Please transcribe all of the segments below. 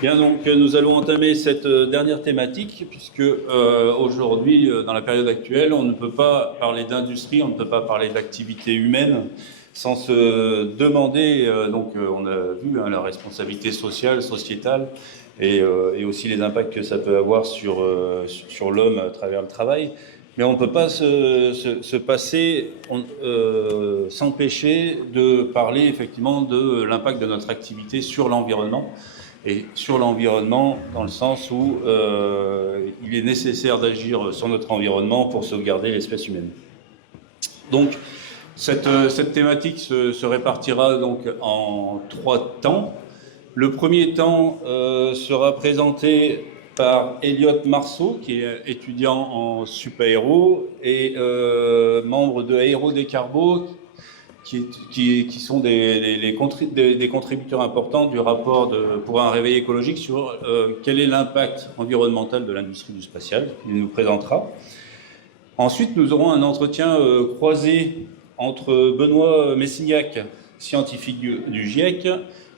Bien, donc nous allons entamer cette dernière thématique, puisque aujourd'hui, dans la période actuelle, on ne peut pas parler d'industrie, on ne peut pas parler d'activité humaine sans se demander, on a vu la responsabilité sociale, sociétale, et aussi les impacts que ça peut avoir sur l'homme à travers le travail. Mais on ne peut pas se passer, s'empêcher de parler effectivement de l'impact de notre activité sur l'environnement. Et sur l'environnement, dans le sens où il est nécessaire d'agir sur notre environnement pour sauvegarder l'espèce humaine. Donc, cette thématique se répartira donc en 3 temps. Le premier temps sera présenté par Elliot Marceau, qui est étudiant en sup-aéro et membre de Aéro Décarbo, qui sont des contributeurs importants du rapport pour un réveil écologique sur quel est l'impact environnemental de l'industrie du spatial. Il nous présentera. Ensuite, nous aurons un entretien croisé entre Benoît Messignac, scientifique du GIEC,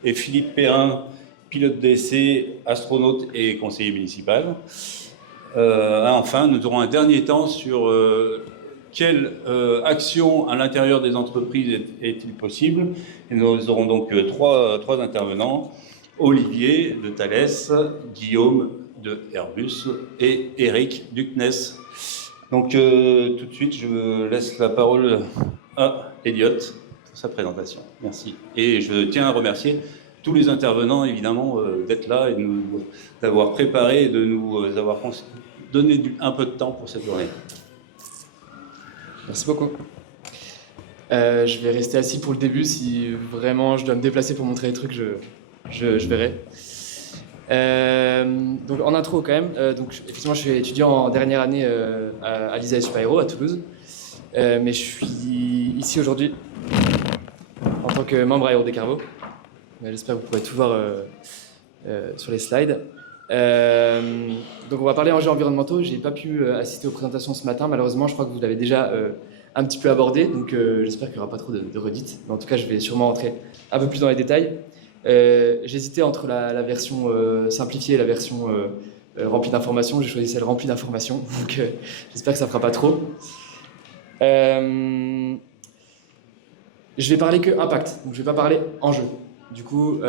et Philippe Perrin, pilote d'essai, astronaute et conseiller municipal. Enfin, nous aurons un dernier temps sur quelle action à l'intérieur des entreprises est-il possible. Et nous aurons donc trois intervenants, Olivier de Thales, Guillaume de Airbus et Eric du CNES. Donc tout de suite, je laisse la parole à Elliot pour sa présentation. Merci. Et je tiens à remercier tous les intervenants, évidemment, d'être là et d'avoir préparé et de nous avoir donné un peu de temps pour cette journée. Merci beaucoup. Je vais rester assis pour le début. Si vraiment je dois me déplacer pour montrer les trucs, je verrai. Donc en intro quand même, effectivement je suis étudiant en dernière année à l'ISAE Sup-Aéro à Toulouse, mais je suis ici aujourd'hui en tant que membre Aéro Décarbo. J'espère que vous pourrez tout voir sur les slides. Donc on va parler enjeux environnementaux. J'ai pas pu assister aux présentations ce matin, malheureusement. Je crois que vous l'avez déjà un petit peu abordé, donc j'espère qu'il n'y aura pas trop de redites. Mais en tout cas, je vais sûrement rentrer un peu plus dans les détails. J'hésitais entre la version simplifiée et la version remplie d'informations. J'ai choisi celle remplie d'informations, donc j'espère que ça ne fera pas trop. Je vais parler que impact, donc je ne vais pas parler enjeu. Du coup,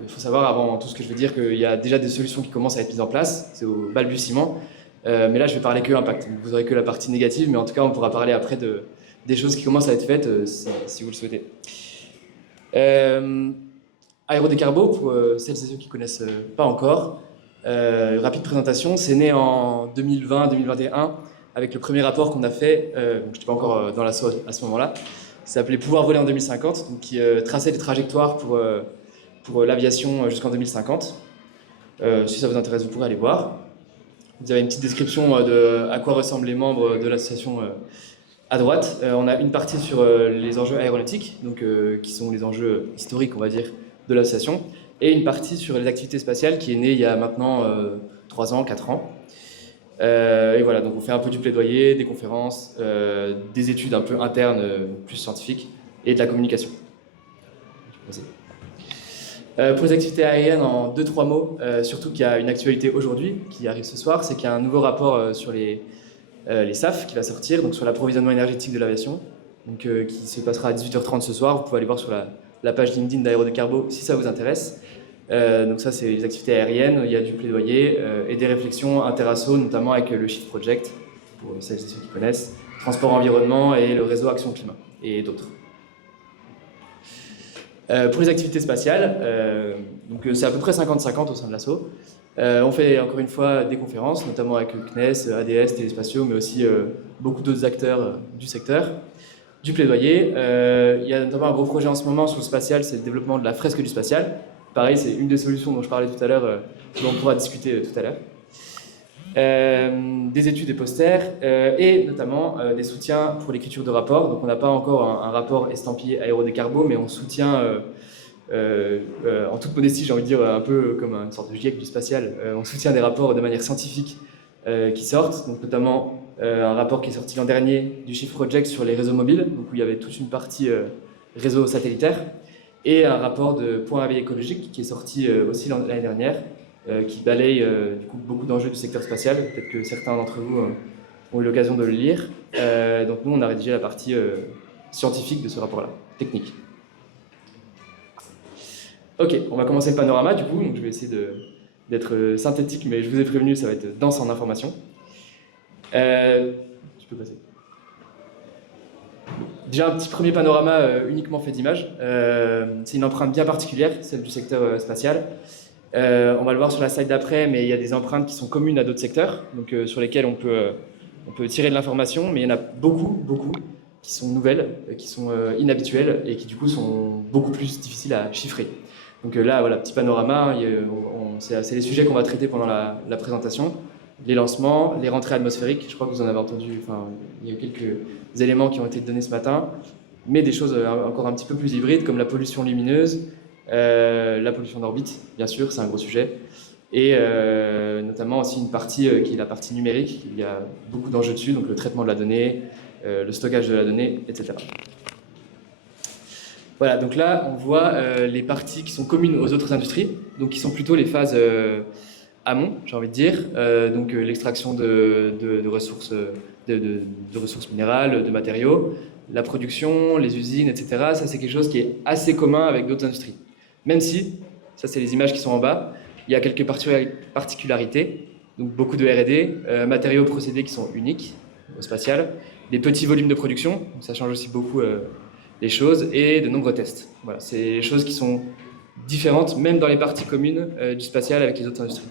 il faut savoir avant tout ce que je veux dire qu'il y a déjà des solutions qui commencent à être mises en place, c'est au balbutiement, mais là je vais parler que impact. Donc, vous n'aurez que la partie négative, mais en tout cas on pourra parler après des choses qui commencent à être faites si vous le souhaitez. Aéro Décarbo, pour celles et ceux qui ne connaissent pas encore, rapide présentation, c'est né en 2020-2021 avec le premier rapport qu'on a fait, je n'étais pas encore dans l'assaut à ce moment-là, ça s'appelait Pouvoir voler en 2050, donc qui traçait des trajectoires pour l'aviation jusqu'en 2050. Si ça vous intéresse, vous pourrez aller voir. Vous avez une petite description de à quoi ressemblent les membres de l'association à droite. On a une partie sur les enjeux aéronautiques, donc, qui sont les enjeux historiques, on va dire, de l'association, et une partie sur les activités spatiales qui est née il y a maintenant 3 ans, 4 ans. Et voilà, donc on fait un peu du plaidoyer, des conférences, des études un peu internes, plus scientifiques, et de la communication. Pour les activités aériennes, en 2-3 mots, surtout qu'il y a une actualité aujourd'hui qui arrive ce soir, c'est qu'il y a un nouveau rapport sur les SAF qui va sortir, donc sur l'approvisionnement énergétique de l'aviation, donc, qui se passera à 18h30 ce soir. Vous pouvez aller voir sur la page LinkedIn d'Aéro Décarbo si ça vous intéresse. Donc ça, c'est les activités aériennes, il y a du plaidoyer et des réflexions interasso, notamment avec le Shift Project, pour celles et ceux qui connaissent, Transport Environnement et le réseau Action Climat, et d'autres. Pour les activités spatiales, donc c'est à peu près 50-50 au sein de l'asso. On fait encore une fois des conférences, notamment avec le CNES, ADS, Téléspatiaux, mais aussi beaucoup d'autres acteurs du secteur. Du plaidoyer, il y a notamment un gros projet en ce moment sur le spatial, c'est le développement de la fresque du spatial. Pareil, c'est une des solutions dont je parlais tout à l'heure, dont on pourra discuter tout à l'heure. Des études et posters, et notamment des soutiens pour l'écriture de rapports. Donc on n'a pas encore un rapport estampillé Aéro Décarbo, mais on soutient, en toute modestie, j'ai envie de dire, un peu comme une sorte de GIEC du spatial, on soutient des rapports de manière scientifique qui sortent, donc notamment un rapport qui est sorti l'an dernier du Shift Project sur les réseaux mobiles, donc où il y avait toute une partie réseau satellitaire, et un rapport de Point Réveil écologique qui est sorti aussi l'année dernière, qui balaye du coup, beaucoup d'enjeux du secteur spatial. Peut-être que certains d'entre vous ont eu l'occasion de le lire. Donc nous, on a rédigé la partie scientifique de ce rapport-là, technique. Ok, on va commencer le panorama du coup, donc je vais essayer d'être synthétique, mais je vous ai prévenu, ça va être dense en informations. Je peux passer. Déjà un petit premier panorama uniquement fait d'images. C'est une empreinte bien particulière, celle du secteur spatial. On va le voir sur la slide d'après, mais il y a des empreintes qui sont communes à d'autres secteurs, donc sur lesquelles on peut tirer de l'information, mais il y en a beaucoup qui sont nouvelles, qui sont inhabituelles et qui du coup sont beaucoup plus difficiles à chiffrer. Donc là, voilà, petit panorama, c'est les sujets qu'on va traiter pendant la présentation. Les lancements, les rentrées atmosphériques, je crois que vous en avez entendu, enfin, il y a eu quelques éléments qui ont été donnés ce matin, mais des choses encore un petit peu plus hybrides, comme la pollution lumineuse, la pollution d'orbite, bien sûr, c'est un gros sujet, et notamment aussi une partie qui est la partie numérique, il y a beaucoup d'enjeux dessus, donc le traitement de la donnée, le stockage de la donnée, etc. Voilà, donc là, on voit les parties qui sont communes aux autres industries, donc qui sont plutôt les phases amont, j'ai envie de dire, donc l'extraction de ressources, de ressources minérales, de matériaux, la production, les usines, etc. Ça, c'est quelque chose qui est assez commun avec d'autres industries. Même si, ça c'est les images qui sont en bas, il y a quelques particularités, donc beaucoup de R&D, matériaux procédés qui sont uniques au spatial, des petits volumes de production, donc ça change aussi beaucoup les choses, et de nombreux tests. Voilà, c'est les choses qui sont différentes, même dans les parties communes du spatial avec les autres industries.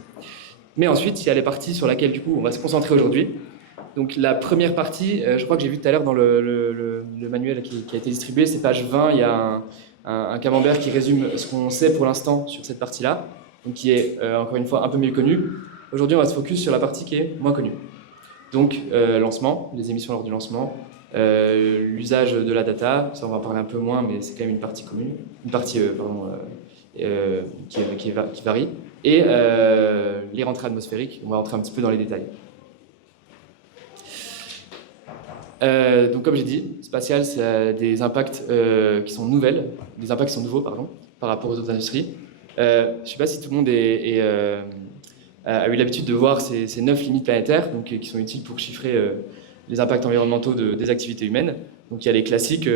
Mais ensuite, il y a les parties sur lesquelles, du coup, on va se concentrer aujourd'hui. Donc la première partie, je crois que j'ai vu tout à l'heure dans le manuel qui a été distribué, c'est page 20, il y a un camembert qui résume ce qu'on sait pour l'instant sur cette partie-là, donc qui est, encore une fois, un peu mieux connue. Aujourd'hui, on va se focus sur la partie qui est moins connue. Donc, lancement, les émissions lors du lancement, l'usage de la data, ça on va en parler un peu moins, mais c'est quand même une partie commune, une partie qui varie, et les rentrées atmosphériques, on va rentrer un petit peu dans les détails. Donc comme j'ai dit, spatial, c'est des impacts qui sont nouveaux, par rapport aux autres industries. Je ne sais pas si tout le monde a eu l'habitude de voir ces 9 limites planétaires, donc, qui sont utiles pour chiffrer les impacts environnementaux des activités humaines. Donc il y a les classiques,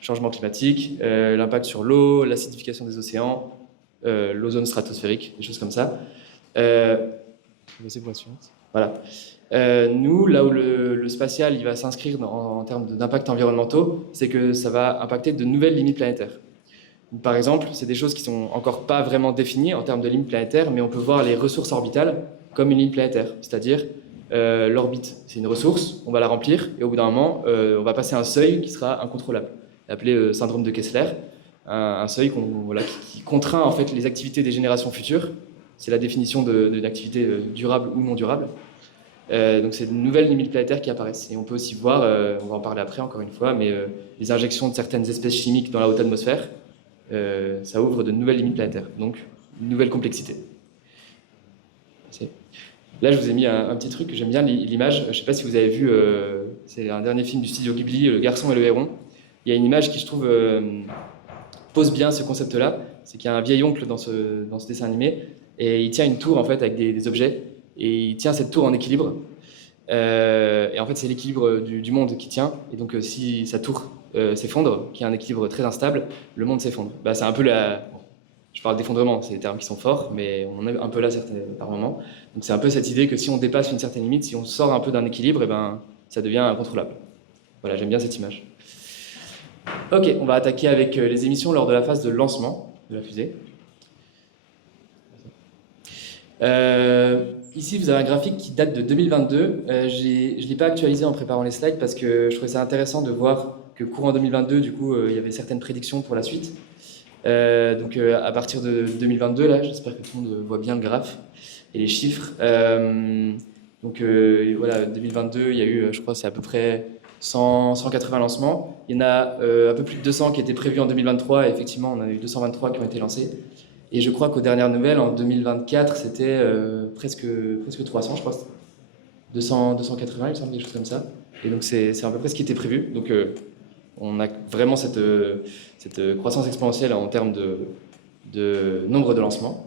changement climatique, l'impact sur l'eau, l'acidification des océans, l'ozone stratosphérique, des choses comme ça. Voilà. Nous, là où le spatial il va s'inscrire en termes d'impact environnementaux, c'est que ça va impacter de nouvelles limites planétaires. Par exemple, c'est des choses qui sont encore pas vraiment définies en termes de limites planétaires, mais on peut voir les ressources orbitales comme une ligne planétaire, c'est-à-dire l'orbite, c'est une ressource, on va la remplir, et au bout d'un moment, on va passer un seuil qui sera incontrôlable, appelé syndrome de Kessler, un seuil qui contraint en fait les activités des générations futures. C'est la définition d'une activité durable ou non durable. Donc c'est de nouvelles limites planétaires qui apparaissent. Et on peut aussi voir, on va en parler après encore une fois, mais les injections de certaines espèces chimiques dans la haute atmosphère, ça ouvre de nouvelles limites planétaires, donc une nouvelle complexité. Là, je vous ai mis un petit truc, j'aime bien l'image. Je ne sais pas si vous avez vu, c'est un dernier film du studio Ghibli, Le Garçon et le Héron. Il y a une image qui, je trouve, pose bien ce concept-là. C'est qu'il y a un vieil oncle dans ce dessin animé, et il tient une tour en fait, avec des objets, et il tient cette tour en équilibre. Et en fait, c'est l'équilibre du monde qui tient. Et donc, si sa tour s'effondre, qui a un équilibre très instable, le monde s'effondre. Bah, c'est un peu je parle d'effondrement, c'est des termes qui sont forts, mais on est un peu là par moment. Donc c'est un peu cette idée que si on dépasse une certaine limite, si on sort un peu d'un équilibre, et ben, ça devient incontrôlable. Voilà, j'aime bien cette image. Ok, on va attaquer avec les émissions lors de la phase de lancement de la fusée. Ici, vous avez un graphique qui date de 2022. Je ne l'ai pas actualisé en préparant les slides parce que je trouvais ça intéressant de voir que courant 2022, du coup, il y avait certaines prédictions pour la suite. Donc à partir de 2022, là, j'espère que tout le monde voit bien le graphe et les chiffres. Donc voilà, 2022, il y a eu, je crois, c'est à peu près 180 lancements. Il y en a un peu plus de 200 qui étaient prévus en 2023, et effectivement, on en a eu 223 qui ont été lancés. Et je crois qu'aux dernières nouvelles, en 2024, c'était presque 300, je crois. 280, il me semble, des choses comme ça. Et donc c'est à peu près ce qui était prévu. Donc On a vraiment cette croissance exponentielle en termes de nombre de lancements.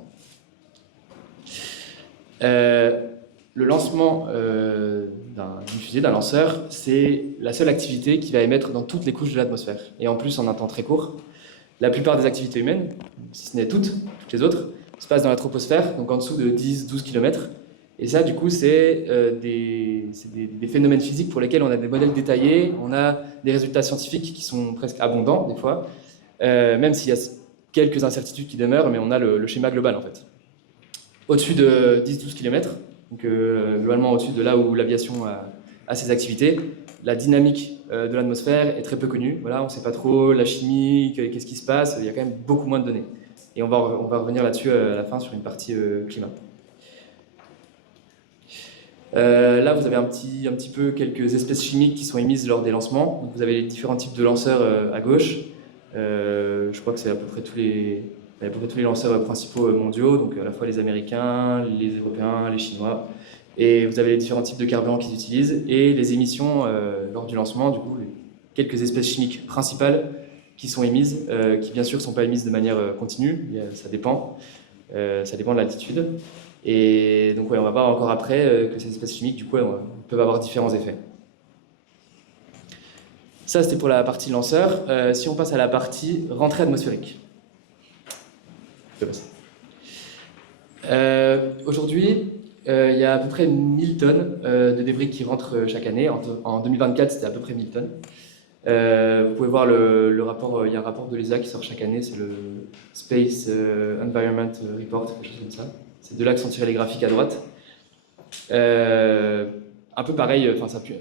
Le lancement d'une fusée, d'un lanceur, c'est la seule activité qui va émettre dans toutes les couches de l'atmosphère. Et en plus, en un temps très court. La plupart des activités humaines, si ce n'est toutes les autres, se passent dans la troposphère, donc en dessous de 10-12 km. Et ça, du coup, c'est des phénomènes physiques pour lesquels on a des modèles détaillés, on a des résultats scientifiques qui sont presque abondants, des fois, même s'il y a quelques incertitudes qui demeurent, mais on a le schéma global, en fait. Au-dessus de 10-12 km, donc globalement au-dessus de là où l'aviation a ses activités, la dynamique de l'atmosphère est très peu connue. Voilà, on ne sait pas trop la chimie, qu'est-ce qui se passe, il y a quand même beaucoup moins de données. Et on va revenir là-dessus à la fin sur une partie climat. Là, vous avez un petit peu quelques espèces chimiques qui sont émises lors des lancements. Donc, vous avez les différents types de lanceurs à gauche. Je crois que c'est à peu près tous les lanceurs principaux mondiaux, donc à la fois les Américains, les Européens, les Chinois. Et vous avez les différents types de carburants qu'ils utilisent et les émissions lors du lancement, du coup, quelques espèces chimiques principales qui sont émises, qui bien sûr ne sont pas émises de manière continue, ça dépend de l'altitude. Et donc ouais, on va voir encore après que ces espèces chimiques, du coup, peuvent avoir différents effets. Ça, c'était pour la partie lanceur. Si on passe à la partie rentrée atmosphérique. Aujourd'hui, il y a à peu près 1000 tonnes de débris qui rentrent chaque année. En 2024, c'était à peu près 1000 tonnes. Vous pouvez voir le rapport, il y a un rapport de l'ESA qui sort chaque année, c'est le Space Environment Report, quelque chose comme ça. C'est de là que sont tirés les graphiques à droite. Un peu pareil,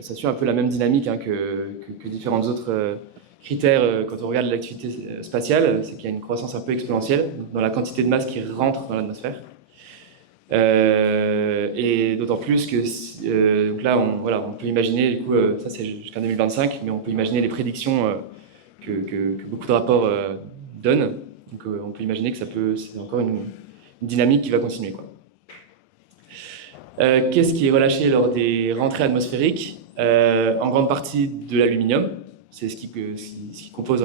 ça suit un peu la même dynamique hein, que différents autres critères quand on regarde l'activité spatiale, c'est qu'il y a une croissance un peu exponentielle dans la quantité de masse qui rentre dans l'atmosphère. Et d'autant plus que donc là, on peut imaginer, du coup, ça c'est jusqu'en 2025, mais on peut imaginer les prédictions que beaucoup de rapports donnent. Donc on peut imaginer que c'est encore une dynamique qui va continuer, quoi. Qu'est-ce qui est relâché lors des rentrées atmosphériques? En grande partie de l'aluminium, c'est ce qui compose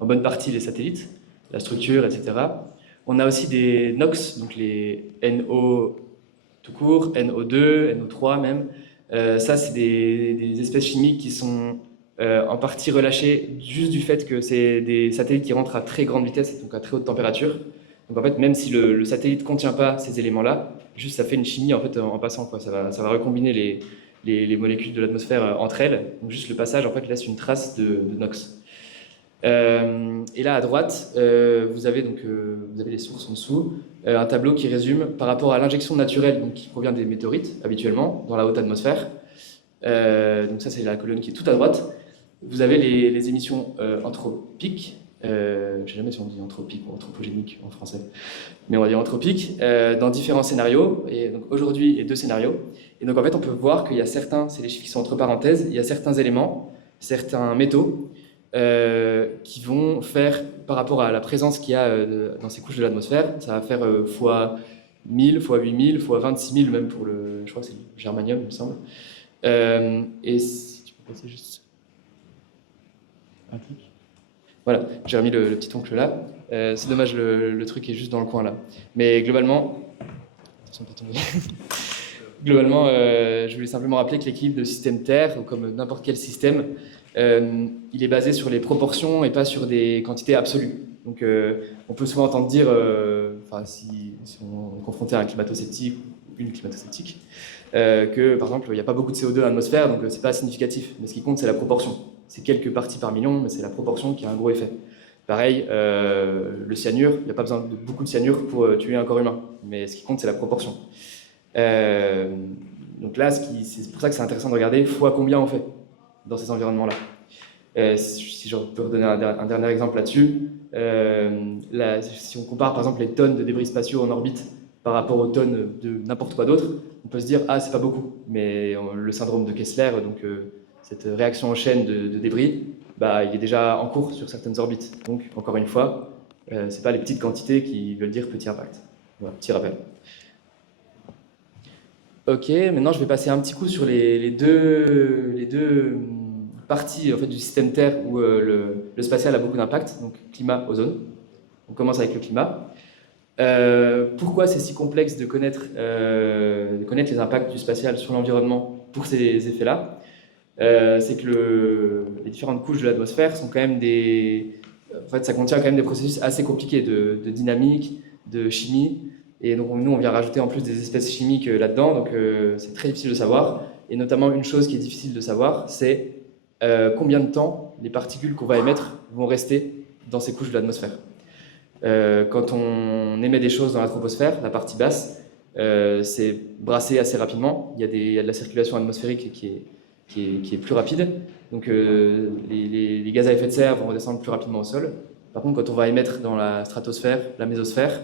en bonne partie les satellites, la structure, etc. On a aussi des NOx, donc les NO tout court, NO2, NO3 même. Ça, c'est des espèces chimiques qui sont en partie relâchées juste du fait que c'est des satellites qui rentrent à très grande vitesse, donc à très haute température. Donc en fait, même si le satellite ne contient pas ces éléments-là, juste ça fait une chimie en fait en passant, quoi. Ça va recombiner les molécules de l'atmosphère entre elles. Donc juste le passage en fait laisse une trace de NOx. Et là à droite, vous avez les sources en dessous, un tableau qui résume par rapport à l'injection naturelle donc, qui provient des météorites habituellement dans la haute atmosphère. Donc ça c'est la colonne qui est tout à droite. Vous avez les émissions anthropiques. Je ne sais jamais si on dit anthropique ou anthropogénique en français, mais on va dire anthropique, dans différents scénarios. Et donc aujourd'hui, il y a 2 scénarios. Et donc en fait, on peut voir qu'il y a certains, c'est les chiffres qui sont entre parenthèses, il y a certains éléments, certains métaux qui vont faire, par rapport à la présence qu'il y a dans ces couches de l'atmosphère, ça va faire fois 1000, fois 8000, fois 26000 même pour je crois que c'est le germanium, il me semble. Et si tu peux passer juste un clic. Voilà, j'ai remis le petit oncle là. C'est dommage, le truc est juste dans le coin là. Mais globalement, attention de pas tomber. Globalement, je voulais simplement rappeler que l'équilibre de système Terre, ou comme n'importe quel système, il est basé sur les proportions et pas sur des quantités absolues. Donc, on peut souvent entendre dire, si on est confronté à un climato-sceptique ou une climato-sceptique, que par exemple, il n'y a pas beaucoup de CO2 dans l'atmosphère, donc c'est pas significatif. Mais ce qui compte, c'est la proportion. C'est quelques parties par million, mais c'est la proportion qui a un gros effet. Pareil, le cyanure, il n'y a pas besoin de beaucoup de cyanure pour tuer un corps humain, mais ce qui compte, c'est la proportion. Donc là, c'est pour ça que c'est intéressant de regarder fois combien on fait dans ces environnements-là. Si je peux redonner un dernier exemple là-dessus, si on compare par exemple les tonnes de débris spatiaux en orbite par rapport aux tonnes de n'importe quoi d'autre, on peut se dire « Ah, c'est pas beaucoup », mais le syndrome de Kessler, donc cette réaction en chaîne de débris, il est déjà en cours sur certaines orbites. Donc, encore une fois, c'est pas les petites quantités qui veulent dire petit impact. Voilà, petit rappel. Ok, maintenant je vais passer un petit coup sur les deux partie en fait, du système Terre où le spatial a beaucoup d'impact, donc climat, ozone. On commence avec le climat. Pourquoi c'est si complexe de connaître les impacts du spatial sur l'environnement pour ces effets-là? C'est que les différentes couches de l'atmosphère sont quand même en fait, ça contient quand même des processus assez compliqués de dynamique, de chimie. Et donc nous, on vient rajouter en plus des espèces chimiques là-dedans, donc c'est très difficile de savoir. Et notamment, une chose qui est difficile de savoir, c'est combien de temps les particules qu'on va émettre vont rester dans ces couches de l'atmosphère. Quand on émet des choses dans la troposphère, la partie basse, c'est brassé assez rapidement. Il y a de la circulation atmosphérique qui est plus rapide. Donc les gaz à effet de serre vont redescendre plus rapidement au sol. Par contre, quand on va émettre dans la stratosphère, la mésosphère,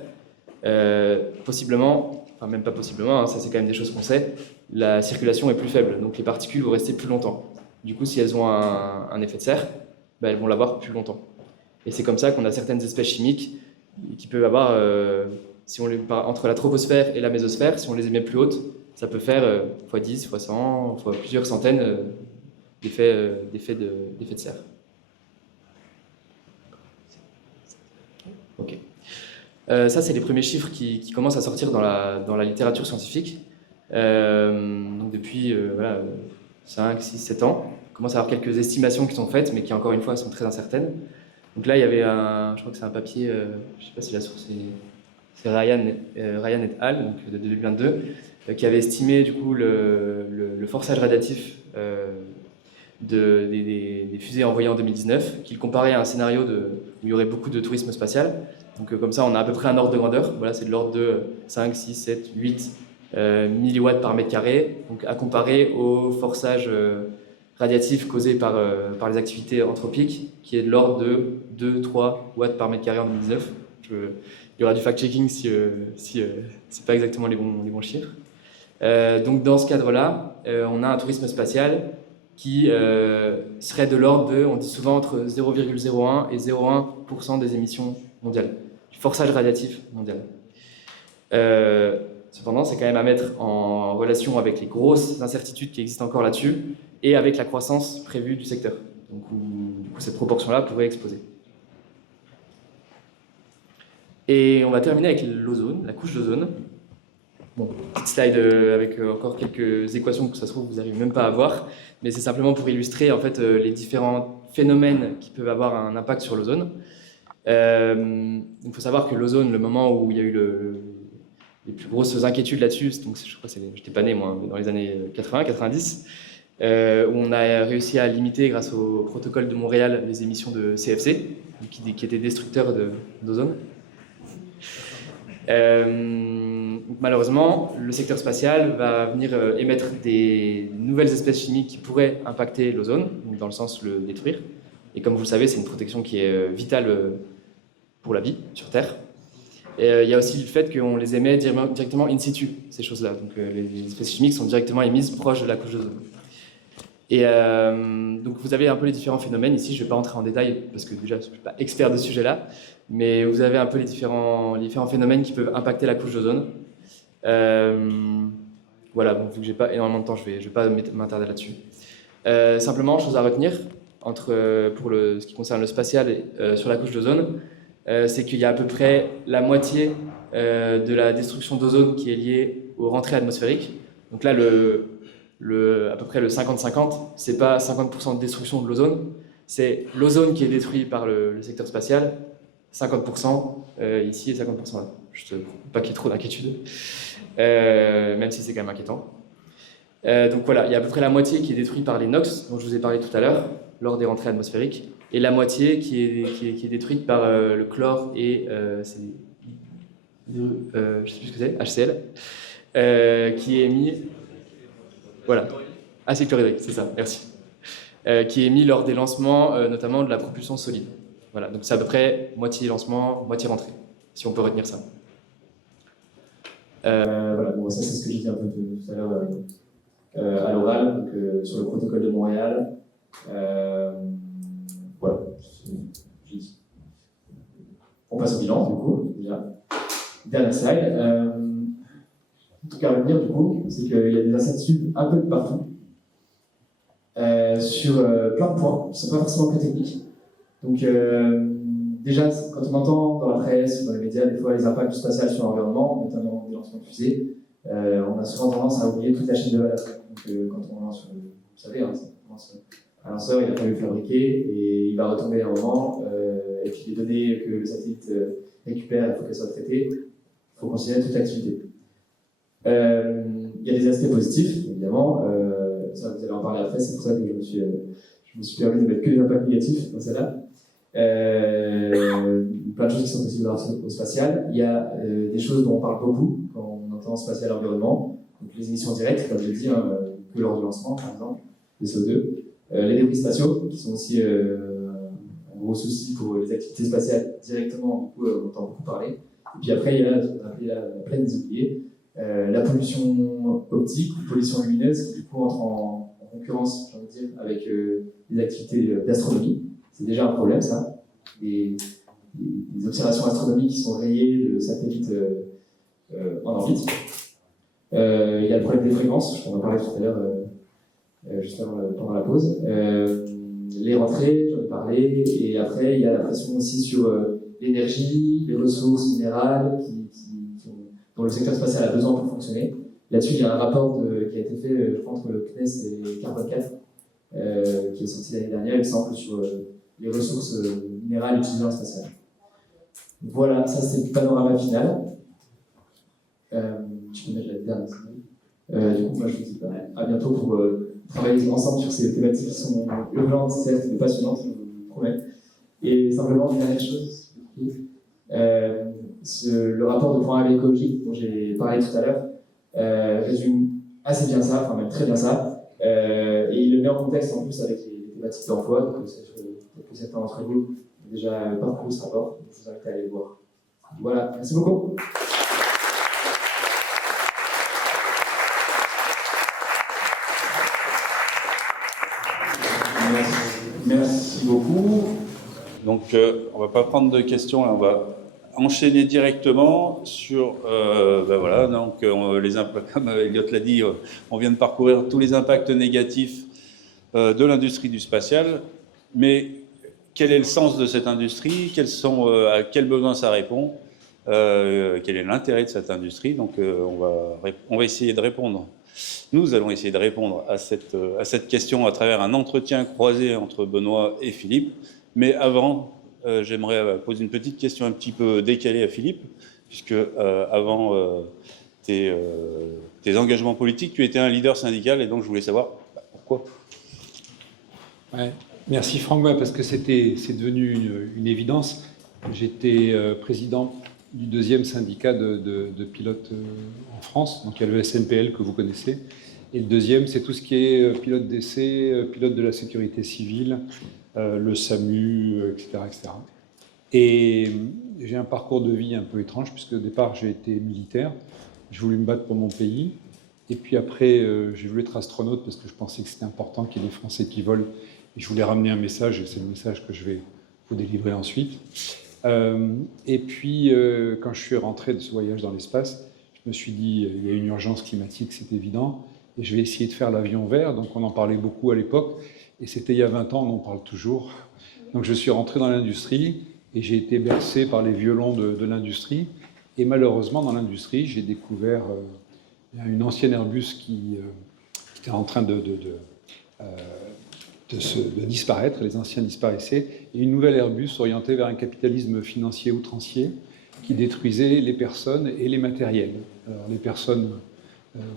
possiblement, enfin même pas possiblement, hein, ça c'est quand même des choses qu'on sait, la circulation est plus faible. Donc les particules vont rester plus longtemps. Du coup, si elles ont un effet de serre, ben, elles vont l'avoir plus longtemps. Et c'est comme ça qu'on a certaines espèces chimiques qui peuvent avoir, entre la troposphère et la mésosphère, si on les émet plus hautes, ça peut faire x10, x100, fois plusieurs centaines d'effets de serre. Ok. Ça, c'est les premiers chiffres qui commencent à sortir dans la littérature scientifique. Donc depuis 5, 6, 7 ans, on commence à avoir quelques estimations qui sont faites, mais qui, encore une fois, sont très incertaines. Donc là, il y avait je crois que c'est un papier, je ne sais pas si la source c'est Ryan et al., donc de 2022, qui avait estimé du coup le forçage radiatif des fusées envoyées en 2019, qu'il comparait à un scénario où il y aurait beaucoup de tourisme spatial. Donc comme ça, on a à peu près un ordre de grandeur. Voilà, c'est de l'ordre de 5, 6, 7, 8 milliwatts par mètre carré, donc à comparer au forçage radiatif causé par les activités anthropiques, qui est de l'ordre de 2-3 watts par mètre carré en 2019. Il y aura du fact-checking si c'est pas exactement les bons chiffres. Donc dans ce cadre-là, on a un tourisme spatial qui serait de l'ordre de, on dit souvent, entre 0,01 et 0,1% des émissions mondiales, du forçage radiatif mondial. Cependant, c'est quand même à mettre en relation avec les grosses incertitudes qui existent encore là-dessus et avec la croissance prévue du secteur. Donc, du coup, cette proportion-là pourrait exploser. Et on va terminer avec l'ozone, la couche d'ozone. Bon, petite slide avec encore quelques équations que ça se trouve vous n'arrivez même pas à voir, mais c'est simplement pour illustrer en fait les différents phénomènes qui peuvent avoir un impact sur l'ozone. Il faut savoir que l'ozone, le moment où il y a eu les plus grosses inquiétudes là-dessus, donc je crois que j'étais pas né moi, mais dans les années 80-90, où on a réussi à limiter grâce au protocole de Montréal les émissions de CFC, qui étaient destructeurs d'ozone. Malheureusement, le secteur spatial va venir émettre des nouvelles espèces chimiques qui pourraient impacter l'ozone, dans le sens de le détruire. Et comme vous le savez, c'est une protection qui est vitale pour la vie sur Terre. Et il y a aussi le fait qu'on les émet directement in situ, ces choses-là. Donc les espèces chimiques sont directement émises proches de la couche d'ozone. Et donc vous avez un peu les différents phénomènes ici. Je ne vais pas rentrer en détail parce que déjà je ne suis pas expert de ce sujet-là, mais vous avez un peu les différents phénomènes qui peuvent impacter la couche d'ozone. Voilà, bon, vu que j'ai pas énormément de temps, je vais pas m'attarder là-dessus. Simplement, chose à retenir pour ce qui concerne le spatial sur la couche d'ozone, c'est qu'il y a à peu près la moitié de la destruction d'ozone qui est liée aux rentrées atmosphériques. Donc là, à peu près le 50-50, c'est pas 50% de destruction de l'ozone, c'est l'ozone qui est détruit par le secteur spatial, 50% ici et 50% là. Je ne veux pas qu'il y ait trop d'inquiétude, même si c'est quand même inquiétant. Donc voilà, il y a à peu près la moitié qui est détruite par les NOx, dont je vous ai parlé tout à l'heure, lors des rentrées atmosphériques, et la moitié qui est détruite par le chlore et je ne sais plus ce que c'est, HCl, qui est émis. Voilà, acide chlorhydrique, c'est ça, merci. Qui est émis lors des lancements, notamment de la propulsion solide. Voilà, donc c'est à peu près moitié lancement, moitié rentrée, si on peut retenir ça. Voilà, bon, ça c'est ce que j'ai dit un peu tout à l'heure à l'oral, donc, sur le protocole de Montréal. Voilà, j'ai dit. On passe au bilan, du coup, déjà. Dernière slide. En tout cas, à retenir, du coup, c'est qu'il y a des incertitudes un peu de partout. sur plein de points qui ne sont pas forcément très techniques. Donc, déjà, quand on entend dans la presse, dans les médias, des fois les impacts du spatial sur l'environnement, notamment des lancements de fusées, on a souvent tendance à oublier toute la chaîne de valeur. Donc, quand on lance, vous savez, hein, on lance un lanceur, il a fallu le fabriquer et il va retomber à un moment. Et puis les données que le satellite récupère, il faut qu'elles soient traitées. Il faut considérer toute l'activité. Il y a des aspects positifs, évidemment. Ça, vous allez en parler après, c'est pour ça que je me suis permis de mettre que des impacts négatifs dans celle-là. Plein de choses qui sont possibles au spatial. Il y a des choses dont on parle beaucoup quand on entend spatial environnement. Donc les émissions directes, comme je l'ai dit, que lors du lancement, par exemple, des CO2. Les débris spatiaux, qui sont aussi un gros souci pour les activités spatiales directement, du coup, on entend beaucoup parler. Et puis après, il y a ce qu'on appelle la plaine des oubliés, la pollution optique, la pollution lumineuse, qui du coup entre en concurrence, j'ai envie de dire, avec les activités d'astronomie. C'est déjà un problème, ça. Des observations astronomiques qui sont rayées de satellites en orbite. Il y a le problème des fréquences, on en parlait tout à l'heure, justement pendant la pause. Les rentrées, j'en ai parlé, et après il y a la pression aussi sur l'énergie, les ressources minérales dont le secteur spatial a besoin pour fonctionner. Là-dessus, il y a un rapport qui a été fait, je pense, entre le CNES et Carbone 4, qui est sorti l'année dernière, il me semble, sur les ressources minérales utilisées dans le spatial. Voilà, ça c'est le panorama final. Je peux mettre la dernière slide. Du coup, moi je vous dis à bientôt pour travailler ensemble sur ces thématiques qui sont urgentes, certes, mais passionnantes, je vous le promets. Et simplement, une dernière chose, le rapport de point A écologique dont j'ai parlé tout à l'heure résume assez bien ça, enfin même très bien ça, et il le met en contexte en plus avec les thématiques d'emploi, donc peut-être que certains d'entre vous ont déjà parcouru ce rapport, donc je vous invite à aller le voir. Voilà, merci beaucoup. Merci beaucoup. Donc, on ne va pas prendre de questions, là, on va enchaîner directement sur, voilà, donc les impacts, comme Elliot l'a dit, on vient de parcourir tous les impacts négatifs de l'industrie du spatial, mais quel est le sens de cette industrie, à quels besoins ça répond, quel est l'intérêt de cette industrie, donc on va essayer de répondre. Nous allons essayer de répondre à cette question à travers un entretien croisé entre Benoît et Philippe, mais avant, j'aimerais poser une petite question un petit peu décalée à Philippe, puisque avant tes engagements politiques, tu étais un leader syndical, et donc je voulais savoir pourquoi. Ouais. Merci Franck, parce que c'est devenu une évidence. J'étais président du deuxième syndicat de pilotes en France, donc il y a le SNPL que vous connaissez, et le deuxième c'est tout ce qui est pilote d'essai, pilote de la sécurité civile, le SAMU, etc., etc. Et j'ai un parcours de vie un peu étrange, puisque au départ j'ai été militaire, j'ai voulu me battre pour mon pays, et puis après j'ai voulu être astronaute parce que je pensais que c'était important qu'il y ait des Français qui volent, et je voulais ramener un message, et c'est le message que je vais vous délivrer ensuite. Et puis, quand je suis rentré de ce voyage dans l'espace, je me suis dit, il y a une urgence climatique, c'est évident, et je vais essayer de faire l'avion vert. Donc, on en parlait beaucoup à l'époque, et c'était il y a 20 ans, on en parle toujours. Donc, je suis rentré dans l'industrie, et j'ai été bercé par les violons de l'industrie. Et malheureusement, dans l'industrie, j'ai découvert une ancienne Airbus qui était en train de disparaître, les anciens disparaissaient, et une nouvelle Airbus orientée vers un capitalisme financier outrancier qui détruisait les personnes et les matériels. Alors les personnes,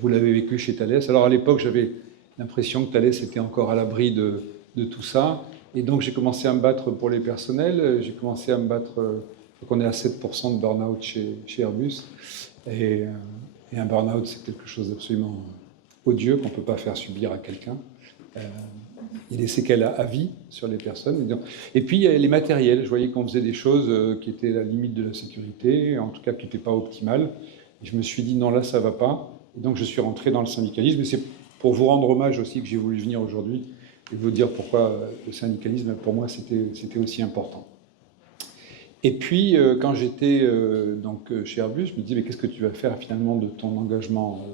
vous l'avez vécu chez Thales. Alors à l'époque, j'avais l'impression que Thales était encore à l'abri de tout ça, et donc j'ai commencé à me battre pour les personnels, j'ai commencé à me battre, je crois qu'on est à 7% de burn-out chez Airbus, et un burn-out c'est quelque chose d'absolument odieux qu'on ne peut pas faire subir à quelqu'un. Il y a des séquelles à vie sur les personnes. Et puis, il y a les matériels. Je voyais qu'on faisait des choses qui étaient à la limite de la sécurité, en tout cas qui n'étaient pas optimales. Et je me suis dit, non, là, ça ne va pas. Et donc, je suis rentré dans le syndicalisme. Et c'est pour vous rendre hommage aussi que j'ai voulu venir aujourd'hui et vous dire pourquoi le syndicalisme, pour moi, c'était aussi important. Et puis, quand j'étais chez Airbus, je me disais, mais qu'est-ce que tu vas faire finalement de ton engagement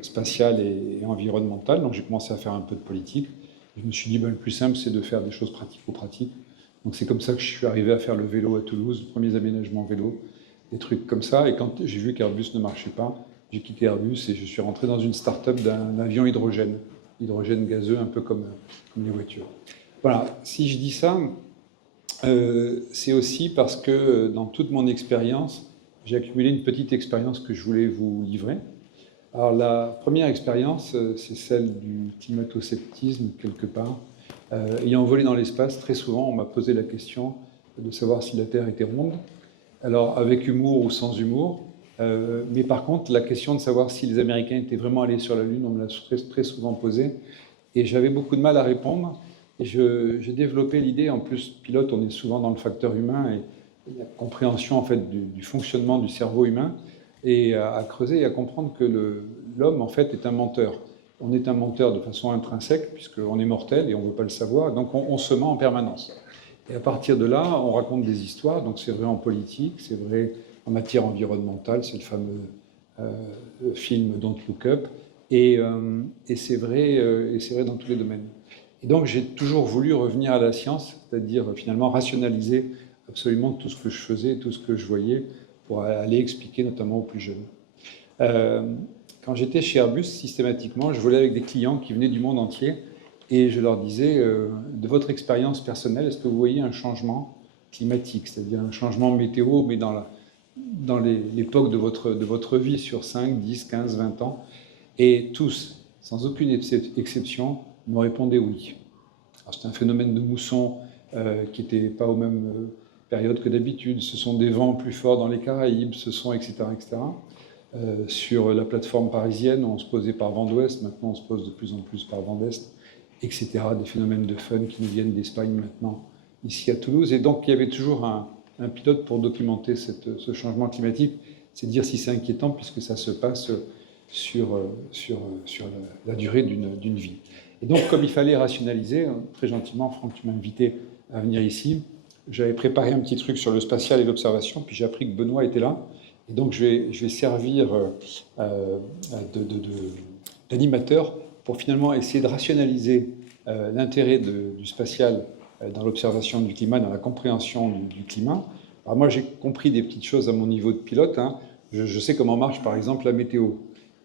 spatial et environnemental? Donc, j'ai commencé à faire un peu de politique. Je me suis dit, le plus simple, c'est de faire des choses pratico-pratiques. Donc c'est comme ça que je suis arrivé à faire le vélo à Toulouse, les premiers aménagements vélo, des trucs comme ça. Et quand j'ai vu qu'Airbus ne marchait pas, j'ai quitté Airbus et je suis rentré dans une start-up d'un avion hydrogène gazeux, un peu comme les voitures. Voilà, si je dis ça, c'est aussi parce que dans toute mon expérience, j'ai accumulé une petite expérience que je voulais vous livrer. Alors la première expérience, c'est celle du climato-sceptisme, quelque part. Ayant volé dans l'espace, très souvent, on m'a posé la question de savoir si la Terre était ronde. Alors, avec humour ou sans humour. Mais par contre, la question de savoir si les Américains étaient vraiment allés sur la Lune, on me l'a très souvent posée. Et j'avais beaucoup de mal à répondre. Et j'ai développé l'idée, en plus, pilote, on est souvent dans le facteur humain et la compréhension, en fait, du fonctionnement du cerveau humain, et à creuser et à comprendre que l'homme, en fait, est un menteur. On est un menteur de façon intrinsèque, puisqu'on est mortel et on ne veut pas le savoir, donc on se ment en permanence. Et à partir de là, on raconte des histoires, donc c'est vrai en politique, c'est vrai en matière environnementale, c'est le fameux film Don't Look Up, et c'est vrai dans tous les domaines. Et donc j'ai toujours voulu revenir à la science, c'est-à-dire finalement rationaliser absolument tout ce que je faisais, tout ce que je voyais, pour aller expliquer notamment aux plus jeunes. Quand j'étais chez Airbus, systématiquement, je volais avec des clients qui venaient du monde entier et je leur disais, de votre expérience personnelle, est-ce que vous voyez un changement climatique, c'est-à-dire un changement météo, mais dans l'époque de votre vie, sur 5, 10, 15, 20 ans? Et tous, sans aucune exception, me répondaient oui. C'est un phénomène de mousson qui n'était pas aux mêmes périodes que d'habitude. Ce sont des vents plus forts dans les Caraïbes, ce sont etc. etc. Sur la plateforme parisienne, on se posait par vent d'ouest, maintenant on se pose de plus en plus par vent d'est, etc. Des phénomènes de fun qui nous viennent d'Espagne maintenant, ici à Toulouse. Et donc il y avait toujours un pilote pour documenter ce changement climatique. C'est dire si c'est inquiétant, puisque ça se passe sur la durée d'une vie. Et donc, comme il fallait rationaliser, très gentiment, Franck, tu m'as invité à venir ici. J'avais préparé un petit truc sur le spatial et l'observation, puis j'ai appris que Benoît était là. Et donc, je vais servir d'animateur pour finalement essayer de rationaliser l'intérêt du spatial dans l'observation du climat, dans la compréhension du climat. Alors moi, j'ai compris des petites choses à mon niveau de pilote. Hein. Je sais comment marche, par exemple, la météo.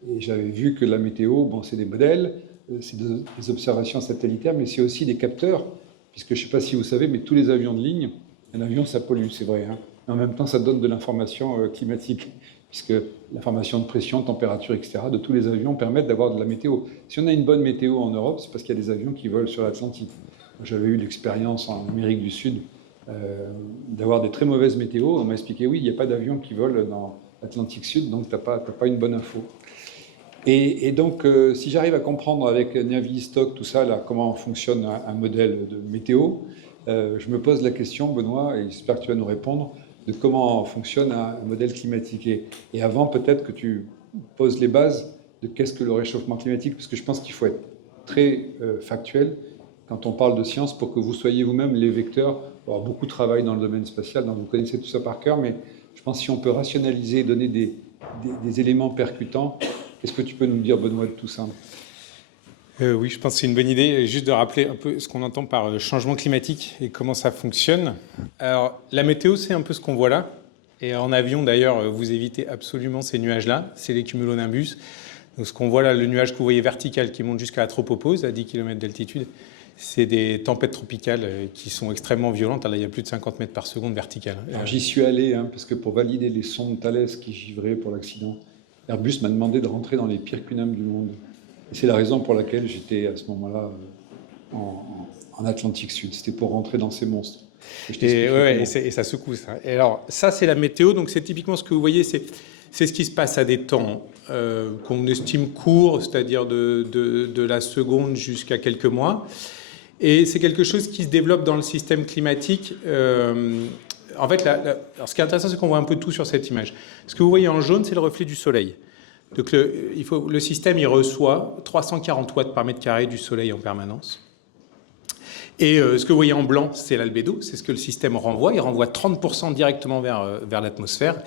Et j'avais vu que la météo, bon, c'est des modèles, c'est des observations satellitaires, mais c'est aussi des capteurs, puisque je ne sais pas si vous savez, mais tous les avions de ligne, un avion, ça pollue, c'est vrai. Hein. Mais en même temps, ça donne de l'information climatique, puisque l'information de pression, température, etc., de tous les avions permettent d'avoir de la météo. Si on a une bonne météo en Europe, c'est parce qu'il y a des avions qui volent sur l'Atlantique. J'avais eu l'expérience en Amérique du Sud d'avoir des très mauvaises météos. On m'a expliqué, oui, il n'y a pas d'avion qui vole dans l'Atlantique Sud, donc tu n'as pas une bonne info. Et donc, si j'arrive à comprendre avec Navistock, tout ça, là, comment fonctionne un modèle de météo, je me pose la question, Benoît, et j'espère que tu vas nous répondre, de comment fonctionne un modèle climatique. Et avant, peut-être que tu poses les bases de qu'est-ce que le réchauffement climatique, parce que je pense qu'il faut être très factuel quand on parle de science pour que vous soyez vous-même les vecteurs. Alors, beaucoup de travail dans le domaine spatial, donc vous connaissez tout ça par cœur, mais je pense que si on peut rationaliser, donner des éléments percutants. Qu'est-ce que tu peux nous dire, Benoît, de tout ça ? Oui, je pense que c'est une bonne idée, juste de rappeler un peu ce qu'on entend par changement climatique et comment ça fonctionne. Alors, la météo, c'est un peu ce qu'on voit là. Et en avion, d'ailleurs, vous évitez absolument ces nuages-là. C'est les cumulonimbus. Donc, ce qu'on voit là, le nuage que vous voyez vertical qui monte jusqu'à la tropopause, à 10 km d'altitude, c'est des tempêtes tropicales qui sont extrêmement violentes. Là, il y a plus de 50 mètres par seconde verticales. Alors, j'y suis allé, parce que pour valider les sondes Thales qui givraient pour l'accident, Airbus m'a demandé de rentrer dans les pires CUNAM du monde. Et c'est la raison pour laquelle j'étais à ce moment-là en Atlantique Sud. C'était pour rentrer dans ces monstres. Et ça secoue, ça. Et alors, ça, c'est la météo. Donc, c'est typiquement ce que vous voyez, c'est ce qui se passe à des temps qu'on estime courts, c'est-à-dire de la seconde jusqu'à quelques mois. Et c'est quelque chose qui se développe dans le système climatique. En fait, alors ce qui est intéressant, c'est qu'on voit un peu tout sur cette image. Ce que vous voyez en jaune, c'est le reflet du soleil. Donc le système, il reçoit 340 watts par mètre carré du soleil en permanence. Et ce que vous voyez en blanc, c'est l'albédo, c'est ce que le système renvoie. Il renvoie 30% directement vers l'atmosphère.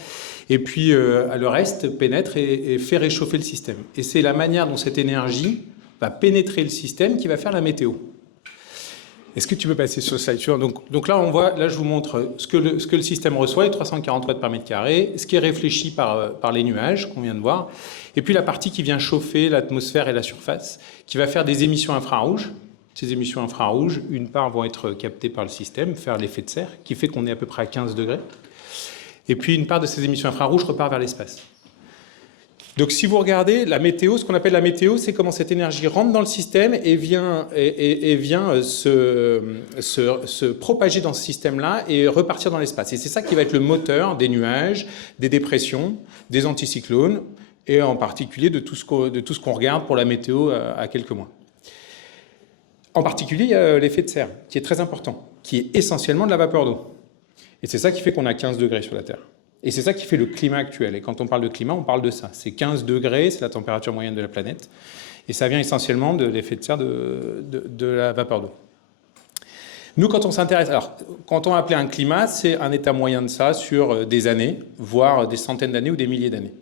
Et puis le reste pénètre et fait réchauffer le système. Et c'est la manière dont cette énergie va pénétrer le système qui va faire la météo. Est-ce que tu peux passer sur le slide suivant? Donc là, on voit, là, je vous montre ce que le système reçoit, les 340 watts par mètre carré, ce qui est réfléchi par les nuages qu'on vient de voir, et puis la partie qui vient chauffer l'atmosphère et la surface, qui va faire des émissions infrarouges. Ces émissions infrarouges, une part vont être captées par le système, faire l'effet de serre, qui fait qu'on est à peu près à 15 degrés. Et puis une part de ces émissions infrarouges repart vers l'espace. Donc si vous regardez la météo, ce qu'on appelle la météo, c'est comment cette énergie rentre dans le système et vient se propager dans ce système-là et repartir dans l'espace. Et c'est ça qui va être le moteur des nuages, des dépressions, des anticyclones, et en particulier de tout ce qu'on regarde pour la météo à quelques mois. En particulier, il y a l'effet de serre, qui est très important, qui est essentiellement de la vapeur d'eau. Et c'est ça qui fait qu'on a 15 degrés sur la Terre. Et c'est ça qui fait le climat actuel. Et quand on parle de climat, on parle de ça. C'est 15 degrés, c'est la température moyenne de la planète. Et ça vient essentiellement de l'effet de serre de la vapeur d'eau. Nous, quand on s'intéresse... Alors, quand on appelait un climat, c'est un état moyen de ça sur des années, voire des centaines d'années ou des milliers d'années.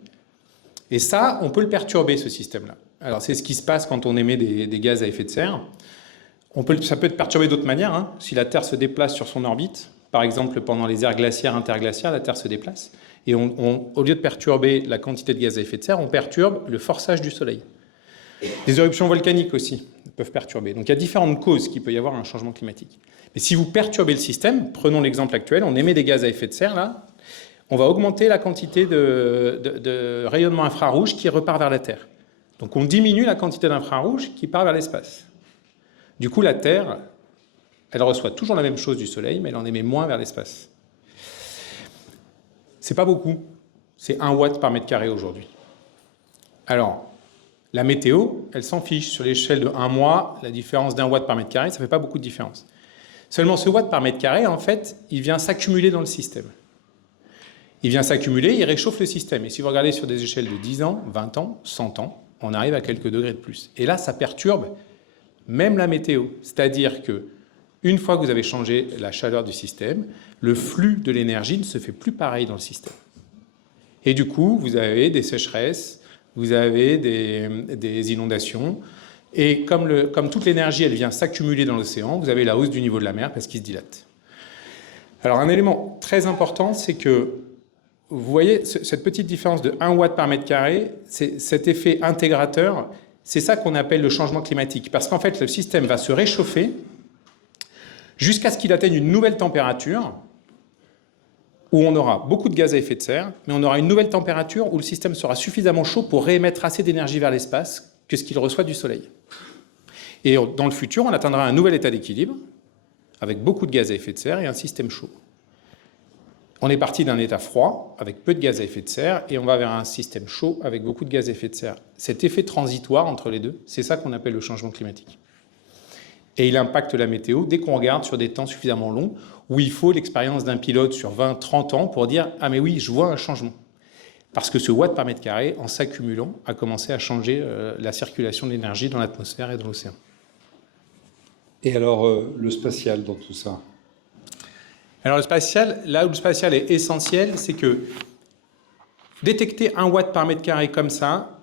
Et ça, on peut le perturber, ce système-là. Alors, c'est ce qui se passe quand on émet des gaz à effet de serre. Ça peut être perturbé d'autres manières. Hein. Si la Terre se déplace sur son orbite, par exemple, pendant les ères glaciaires, interglaciaires, la Terre se déplace. Et au lieu de perturber la quantité de gaz à effet de serre, on perturbe le forçage du Soleil. Les éruptions volcaniques aussi peuvent perturber. Donc il y a différentes causes qui peut y avoir un changement climatique. Mais si vous perturbez le système, prenons l'exemple actuel, on émet des gaz à effet de serre, là, on va augmenter la quantité de rayonnement infrarouge qui repart vers la Terre. Donc on diminue la quantité d'infrarouge qui part vers l'espace. Du coup, la Terre... elle reçoit toujours la même chose du Soleil, mais elle en émet moins vers l'espace. C'est pas beaucoup. C'est 1 watt par mètre carré aujourd'hui. Alors, la météo, elle s'en fiche. Sur l'échelle de 1 mois, la différence d'1 watt par mètre carré, ça fait pas beaucoup de différence. Seulement, ce watt par mètre carré, en fait, il vient s'accumuler dans le système. Il vient s'accumuler, il réchauffe le système. Et si vous regardez sur des échelles de 10 ans, 20 ans, 100 ans, on arrive à quelques degrés de plus. Et là, ça perturbe même la météo. C'est-à-dire que une fois que vous avez changé la chaleur du système, le flux de l'énergie ne se fait plus pareil dans le système. Et du coup, vous avez des sécheresses, vous avez des inondations, et comme toute l'énergie, elle vient s'accumuler dans l'océan, vous avez la hausse du niveau de la mer parce qu'il se dilate. Alors un élément très important, c'est que, vous voyez, cette petite différence de 1 watt par mètre carré, cet effet intégrateur, c'est ça qu'on appelle le changement climatique. Parce qu'en fait, le système va se réchauffer jusqu'à ce qu'il atteigne une nouvelle température où on aura beaucoup de gaz à effet de serre, mais on aura une nouvelle température où le système sera suffisamment chaud pour réémettre assez d'énergie vers l'espace que ce qu'il reçoit du Soleil. Et dans le futur, on atteindra un nouvel état d'équilibre avec beaucoup de gaz à effet de serre et un système chaud. On est parti d'un état froid avec peu de gaz à effet de serre et on va vers un système chaud avec beaucoup de gaz à effet de serre. Cet effet transitoire entre les deux, c'est ça qu'on appelle le changement climatique. Et il impacte la météo dès qu'on regarde sur des temps suffisamment longs, où il faut l'expérience d'un pilote sur 20, 30 ans pour dire « Ah mais oui, je vois un changement ». Parce que ce watt par mètre carré, en s'accumulant, a commencé à changer la circulation de l'énergie dans l'atmosphère et dans l'océan. Et alors, le spatial dans tout ça? Alors le spatial, là où le spatial est essentiel, c'est que détecter 1 watt par mètre carré comme ça,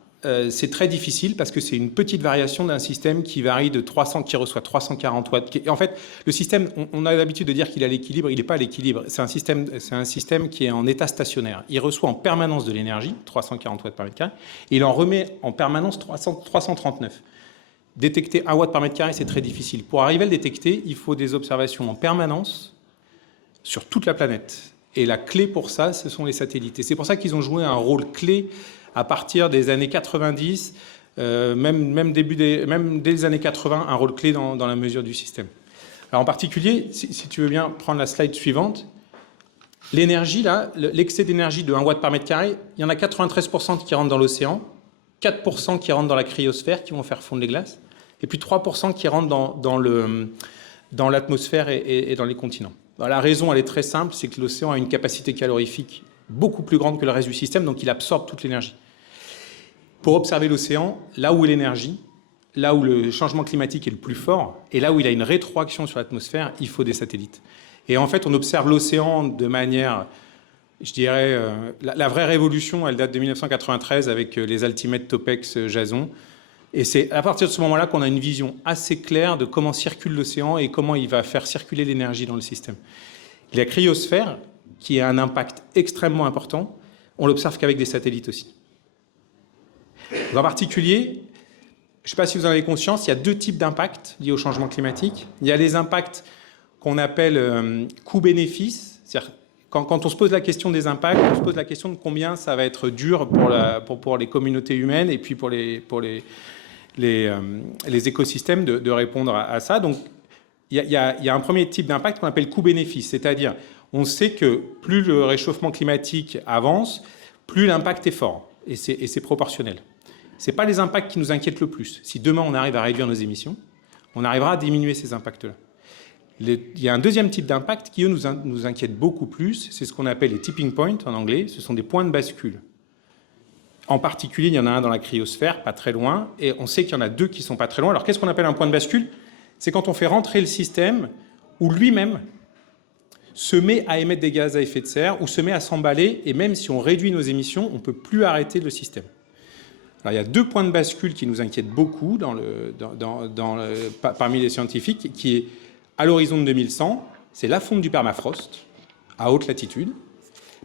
c'est très difficile parce que c'est une petite variation d'un système qui varie de 300, qui reçoit 340 watts. Et en fait, le système, on a l'habitude de dire qu'il est à l'équilibre, il n'est pas à l'équilibre. C'est un système qui est en état stationnaire. Il reçoit en permanence de l'énergie, 340 watts par mètre carré, et il en remet en permanence 339. Détecter 1 watt par mètre carré, c'est très difficile. Pour arriver à le détecter, il faut des observations en permanence sur toute la planète. Et la clé pour ça, ce sont les satellites. Et c'est pour ça qu'ils ont joué un rôle clé à partir des années 90, même dès les années 80, un rôle clé dans la mesure du système. Alors en particulier, si tu veux bien prendre la slide suivante, l'énergie, là, l'excès d'énergie de 1 watt par mètre carré, il y en a 93% qui rentrent dans l'océan, 4% qui rentrent dans la cryosphère, qui vont faire fondre les glaces, et puis 3% qui rentrent dans l'atmosphère et dans les continents. Alors, la raison, elle est très simple, c'est que l'océan a une capacité calorifique beaucoup plus grande que le reste du système, donc il absorbe toute l'énergie. Pour observer l'océan, là où est l'énergie, là où le changement climatique est le plus fort, et là où il a une rétroaction sur l'atmosphère, il faut des satellites. Et en fait, on observe l'océan de manière, je dirais, la vraie révolution, elle date de 1993 avec les altimètres Topex Jason. Et c'est à partir de ce moment-là qu'on a une vision assez claire de comment circule l'océan et comment il va faire circuler l'énergie dans le système. La cryosphère, qui a un impact extrêmement important, on l'observe qu'avec des satellites aussi. En particulier, je ne sais pas si vous en avez conscience, il y a 2 types d'impacts liés au changement climatique. Il y a les impacts qu'on appelle coût-bénéfice, c'est-à-dire quand on se pose la question des impacts, on se pose la question de combien ça va être dur pour les communautés humaines et puis pour les écosystèmes de répondre à ça. Donc, il y a un premier type d'impact qu'on appelle coût-bénéfice, c'est-à-dire on sait que plus le réchauffement climatique avance, plus l'impact est fort et c'est proportionnel. Ce n'est pas les impacts qui nous inquiètent le plus. Si demain on arrive à réduire nos émissions, on arrivera à diminuer ces impacts-là. Il y a un deuxième type d'impact qui, eux, nous inquiète beaucoup plus. C'est ce qu'on appelle les tipping points en anglais. Ce sont des points de bascule. En particulier, il y en a un dans la cryosphère, pas très loin, et on sait qu'il y en a 2 qui ne sont pas très loin. Alors, qu'est-ce qu'on appelle un point de bascule? C'est quand on fait rentrer le système où lui-même se met à émettre des gaz à effet de serre ou se met à s'emballer, et même si on réduit nos émissions, on ne peut plus arrêter le système. Alors, il y a 2 points de bascule qui nous inquiètent beaucoup parmi les scientifiques, qui est à l'horizon de 2100, c'est la fonte du permafrost à haute latitude.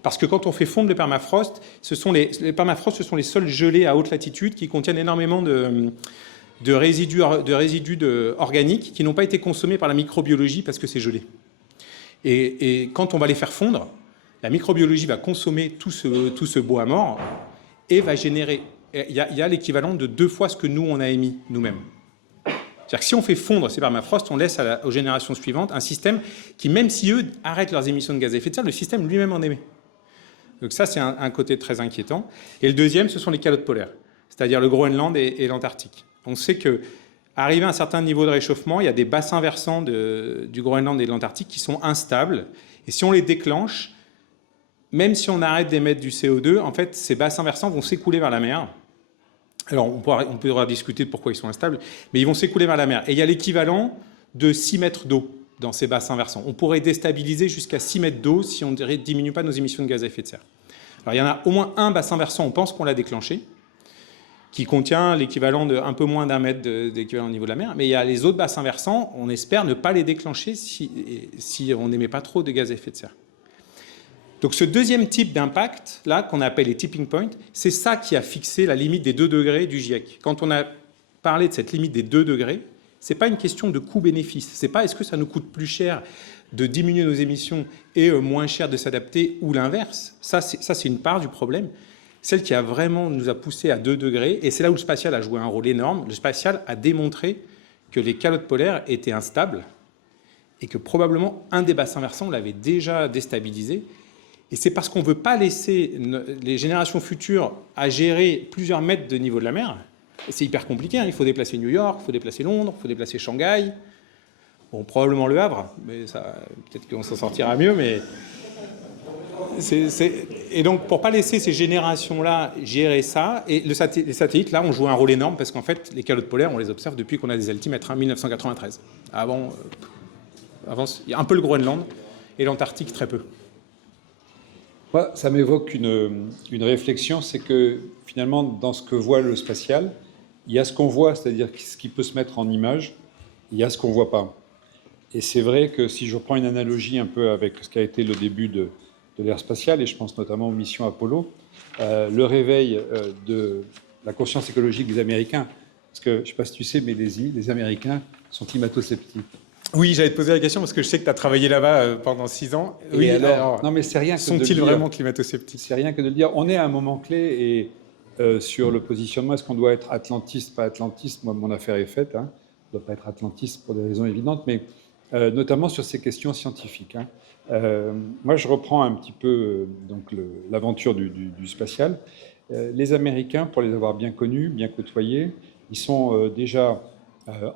Parce que quand on fait fondre le permafrost, les permafrost, ce sont les sols gelés à haute latitude qui contiennent énormément de résidus organiques qui n'ont pas été consommés par la microbiologie parce que c'est gelé. Et quand on va les faire fondre, la microbiologie va consommer tout ce bois mort et va générer... Il y a l'équivalent de 2 fois ce que nous, on a émis nous-mêmes. C'est-à-dire que si on fait fondre ces permafrost, on laisse aux générations suivantes un système qui, même si eux arrêtent leurs émissions de gaz à effet de serre, le système lui-même en émet. Donc ça, c'est un côté très inquiétant. Et le deuxième, ce sont les calottes polaires, c'est-à-dire le Groenland et l'Antarctique. On sait qu'arrivé à un certain niveau de réchauffement, il y a des bassins versants du Groenland et de l'Antarctique qui sont instables. Et si on les déclenche, même si on arrête d'émettre du CO2, en fait, ces bassins versants vont s'écouler vers la mer. Alors, on pourra discuter de pourquoi ils sont instables, mais ils vont s'écouler vers la mer. Et il y a l'équivalent de 6 mètres d'eau dans ces bassins versants. On pourrait déstabiliser jusqu'à 6 mètres d'eau si on ne diminue pas nos émissions de gaz à effet de serre. Alors, il y en a au moins un bassin versant, on pense qu'on l'a déclenché, qui contient l'équivalent de un peu moins d'1 mètre d'équivalent au niveau de la mer. Mais il y a les autres bassins versants, on espère ne pas les déclencher si on n'émet pas trop de gaz à effet de serre. Donc ce deuxième type d'impact, là, qu'on appelle les tipping points, c'est ça qui a fixé la limite des 2 degrés du GIEC. Quand on a parlé de cette limite des 2 degrés, ce n'est pas une question de coût-bénéfice. Ce n'est pas est-ce que ça nous coûte plus cher de diminuer nos émissions et moins cher de s'adapter ou l'inverse. Ça, c'est une part du problème. Celle qui a vraiment nous a poussé à 2 degrés, et c'est là où le spatial a joué un rôle énorme. Le spatial a démontré que les calottes polaires étaient instables et que probablement un des bassins versants l'avait déjà déstabilisé. Et c'est parce qu'on ne veut pas laisser les générations futures à gérer plusieurs mètres de niveau de la mer. Et c'est hyper compliqué, hein. Il faut déplacer New York, il faut déplacer Londres, il faut déplacer Shanghai. Bon, probablement le Havre, mais peut-être qu'on s'en sortira mieux. Mais Et donc, pour ne pas laisser ces générations-là gérer ça, et les satellites, là, ont joué un rôle énorme parce qu'en fait, les calottes polaires, on les observe depuis qu'on a des altimètres, 1993. Avant, il y a un peu le Groenland et l'Antarctique, très peu. Moi, ça m'évoque une réflexion, c'est que finalement, dans ce que voit le spatial, il y a ce qu'on voit, c'est-à-dire ce qui peut se mettre en image, il y a ce qu'on ne voit pas. Et c'est vrai que si je reprends une analogie un peu avec ce qu'a été le début de l'ère spatiale, et je pense notamment aux missions Apollo, le réveil de la conscience écologique des Américains, parce que je ne sais pas si tu sais, mais les Américains sont climato-sceptiques. Oui, j'allais te poser la question parce que je sais que tu as travaillé là-bas pendant 6 ans. Et oui, alors, non, mais c'est rien que sont-ils vraiment climato-sceptiques? C'est rien que de le dire. On est à un moment clé et sur le positionnement, est-ce qu'on doit être atlantiste, pas atlantiste? Moi, mon affaire est faite. Hein. On ne doit pas être atlantiste pour des raisons évidentes, mais notamment sur ces questions scientifiques. Hein. Moi, je reprends un petit peu l'aventure du spatial. Les Américains, pour les avoir bien connus, bien côtoyés, ils sont déjà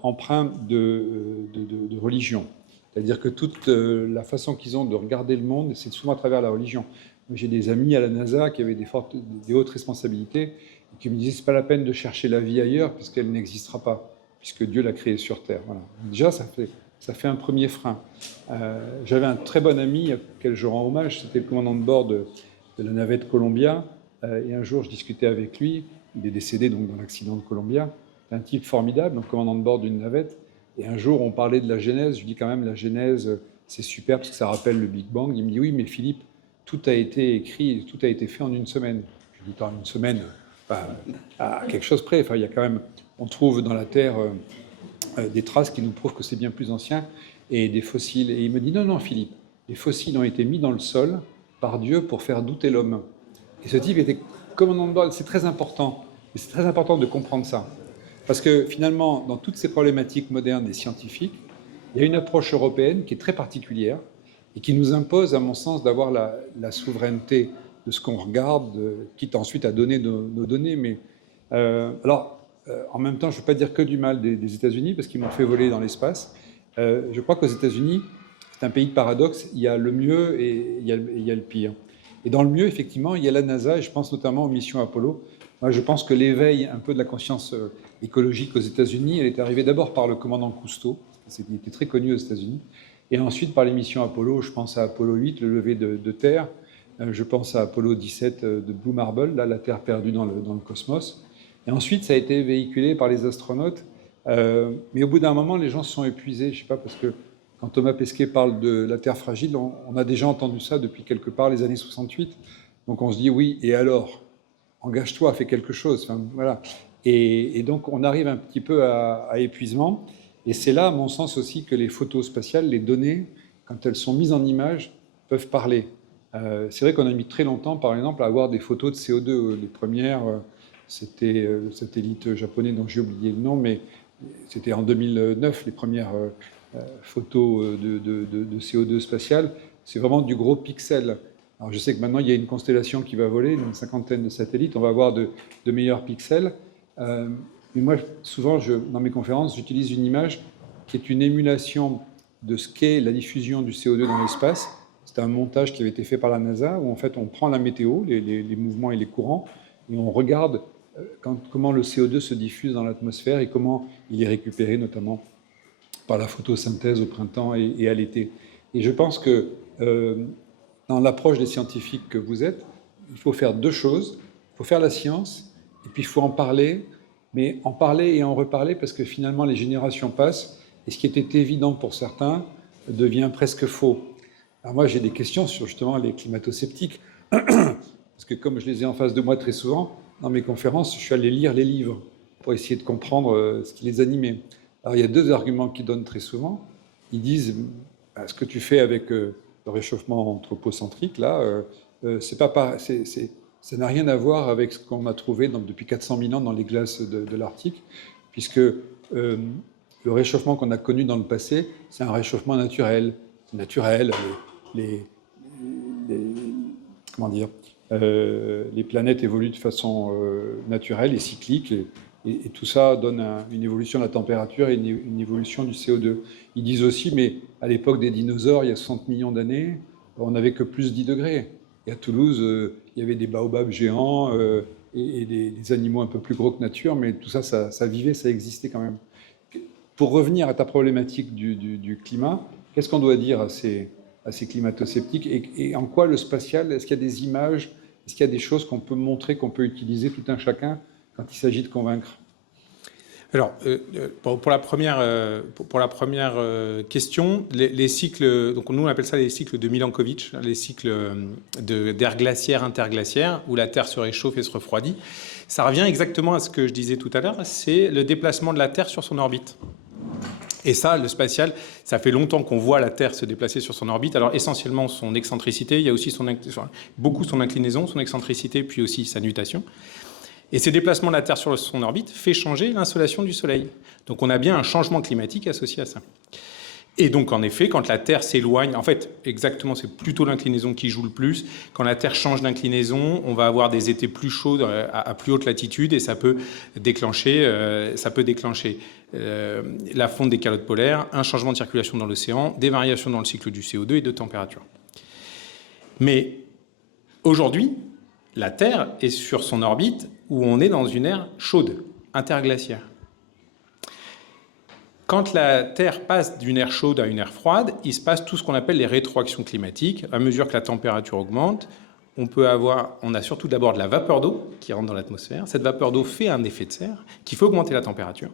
empreints de religion. C'est-à-dire que toute la façon qu'ils ont de regarder le monde, c'est souvent à travers la religion. J'ai des amis à la NASA qui avaient des hautes responsabilités et qui me disaient que ce n'est pas la peine de chercher la vie ailleurs puisqu'elle n'existera pas, puisque Dieu l'a créée sur Terre. Voilà. Déjà, ça fait un premier frein. J'avais un très bon ami auquel je rends hommage, c'était le commandant de bord de la navette Columbia, et un jour je discutais avec lui, il est décédé donc dans l'accident de Columbia, un type formidable, donc commandant de bord d'une navette. Et un jour, on parlait de la Genèse. Je dis quand même, la Genèse, c'est super parce que ça rappelle le Big Bang. Il me dit, oui, mais Philippe, tout a été écrit, tout a été fait en une semaine. Je dis, en une semaine, à quelque chose près. Enfin, il y a quand même, on trouve dans la Terre des traces qui nous prouvent que c'est bien plus ancien et des fossiles. Et il me dit, non, non, Philippe, les fossiles ont été mis dans le sol par Dieu pour faire douter l'homme. Et ce type était commandant de bord. C'est très important. Et c'est très important de comprendre ça. Parce que finalement, dans toutes ces problématiques modernes et scientifiques, il y a une approche européenne qui est très particulière et qui nous impose, à mon sens, d'avoir la souveraineté de ce qu'on regarde, quitte ensuite à donner nos données. Mais en même temps, je ne veux pas dire que du mal des États-Unis, parce qu'ils m'ont fait voler dans l'espace. Je crois qu'aux États-Unis, c'est un pays de paradoxe. Il y a le mieux et il y a le pire. Et dans le mieux, effectivement, il y a la NASA, et je pense notamment aux missions Apollo. Moi, je pense que l'éveil un peu de la conscience écologique aux États-Unis, elle est arrivée d'abord par le commandant Cousteau, il était très connu aux États-Unis, et ensuite par les missions Apollo. Je pense à Apollo 8, le lever de Terre. Je pense à Apollo 17 de Blue Marble, là, la Terre perdue dans le cosmos. Et ensuite, ça a été véhiculé par les astronautes. Mais au bout d'un moment, les gens se sont épuisés. Je ne sais pas, parce que quand Thomas Pesquet parle de la Terre fragile, on a déjà entendu ça depuis quelque part, les années 68. Donc on se dit, oui, et alors ? Engage-toi, fais quelque chose. Enfin, voilà. Et donc on arrive un petit peu à épuisement. Et c'est là, à mon sens aussi, que les photos spatiales, les données, quand elles sont mises en image, peuvent parler. C'est vrai qu'on a mis très longtemps, par exemple, à avoir des photos de CO2. Les premières, c'était le satellite japonais dont j'ai oublié le nom, mais c'était en 2009, les premières photos de CO2 spatial. C'est vraiment du gros pixel. Alors je sais que maintenant, il y a une constellation qui va voler, une 50aine de satellites, on va avoir de meilleurs pixels. Mais moi, souvent, dans mes conférences, j'utilise une image qui est une émulation de ce qu'est la diffusion du CO2 dans l'espace. C'est un montage qui avait été fait par la NASA, où en fait, on prend la météo, les mouvements et les courants, et on regarde comment le CO2 se diffuse dans l'atmosphère et comment il est récupéré, notamment par la photosynthèse au printemps et à l'été. Et je pense que dans l'approche des scientifiques que vous êtes, il faut faire deux choses. Il faut faire la science, et puis il faut en parler, mais en parler et en reparler, parce que finalement, les générations passent, et ce qui était évident pour certains devient presque faux. Alors moi, j'ai des questions sur justement les climato-sceptiques, parce que comme je les ai en face de moi très souvent, dans mes conférences, je suis allé lire les livres pour essayer de comprendre ce qui les animait. Alors il y a deux arguments qu'ils donnent très souvent. Ils disent, ce que tu fais avec le réchauffement anthropocentrique, là, ça n'a rien à voir avec ce qu'on a trouvé depuis 400 000 ans dans les glaces de l'Arctique, puisque le réchauffement qu'on a connu dans le passé, c'est un réchauffement naturel. Les planètes évoluent de façon naturelle et cyclique, et tout ça donne une évolution de la température et une évolution du CO2. Ils disent aussi, mais à l'époque des dinosaures, il y a 60 millions d'années, on n'avait que plus 10 degrés. Et à Toulouse, il y avait des baobabs géants et des animaux un peu plus gros que nature, mais tout ça, ça vivait, ça existait quand même. Pour revenir à ta problématique du climat, qu'est-ce qu'on doit dire à ces climato-sceptiques et en quoi le spatial, est-ce qu'il y a des images, est-ce qu'il y a des choses qu'on peut montrer, qu'on peut utiliser tout un chacun quand il s'agit de convaincre ? Alors, pour la première question, les cycles, donc nous on appelle ça les cycles de Milankovitch, les cycles d'air glaciaire, interglaciaire, où la Terre se réchauffe et se refroidit. Ça revient exactement à ce que je disais tout à l'heure, c'est le déplacement de la Terre sur son orbite. Et ça, le spatial, ça fait longtemps qu'on voit la Terre se déplacer sur son orbite. Alors essentiellement son excentricité, il y a aussi beaucoup son inclinaison, son excentricité, puis aussi sa nutation. Et ces déplacements de la Terre sur son orbite fait changer l'insolation du Soleil. Donc on a bien un changement climatique associé à ça. Et donc en effet, quand la Terre s'éloigne, en fait exactement, c'est plutôt l'inclinaison qui joue le plus. Quand la Terre change d'inclinaison, on va avoir des étés plus chauds à plus haute latitude et ça peut déclencher la fonte des calottes polaires, un changement de circulation dans l'océan, des variations dans le cycle du CO2 et de température. Mais aujourd'hui, la Terre est sur son orbite où on est dans une ère chaude, interglaciaire. Quand la Terre passe d'une ère chaude à une ère froide, il se passe tout ce qu'on appelle les rétroactions climatiques. À mesure que la température augmente, on a surtout d'abord de la vapeur d'eau qui rentre dans l'atmosphère. Cette vapeur d'eau fait un effet de serre qui fait augmenter la température.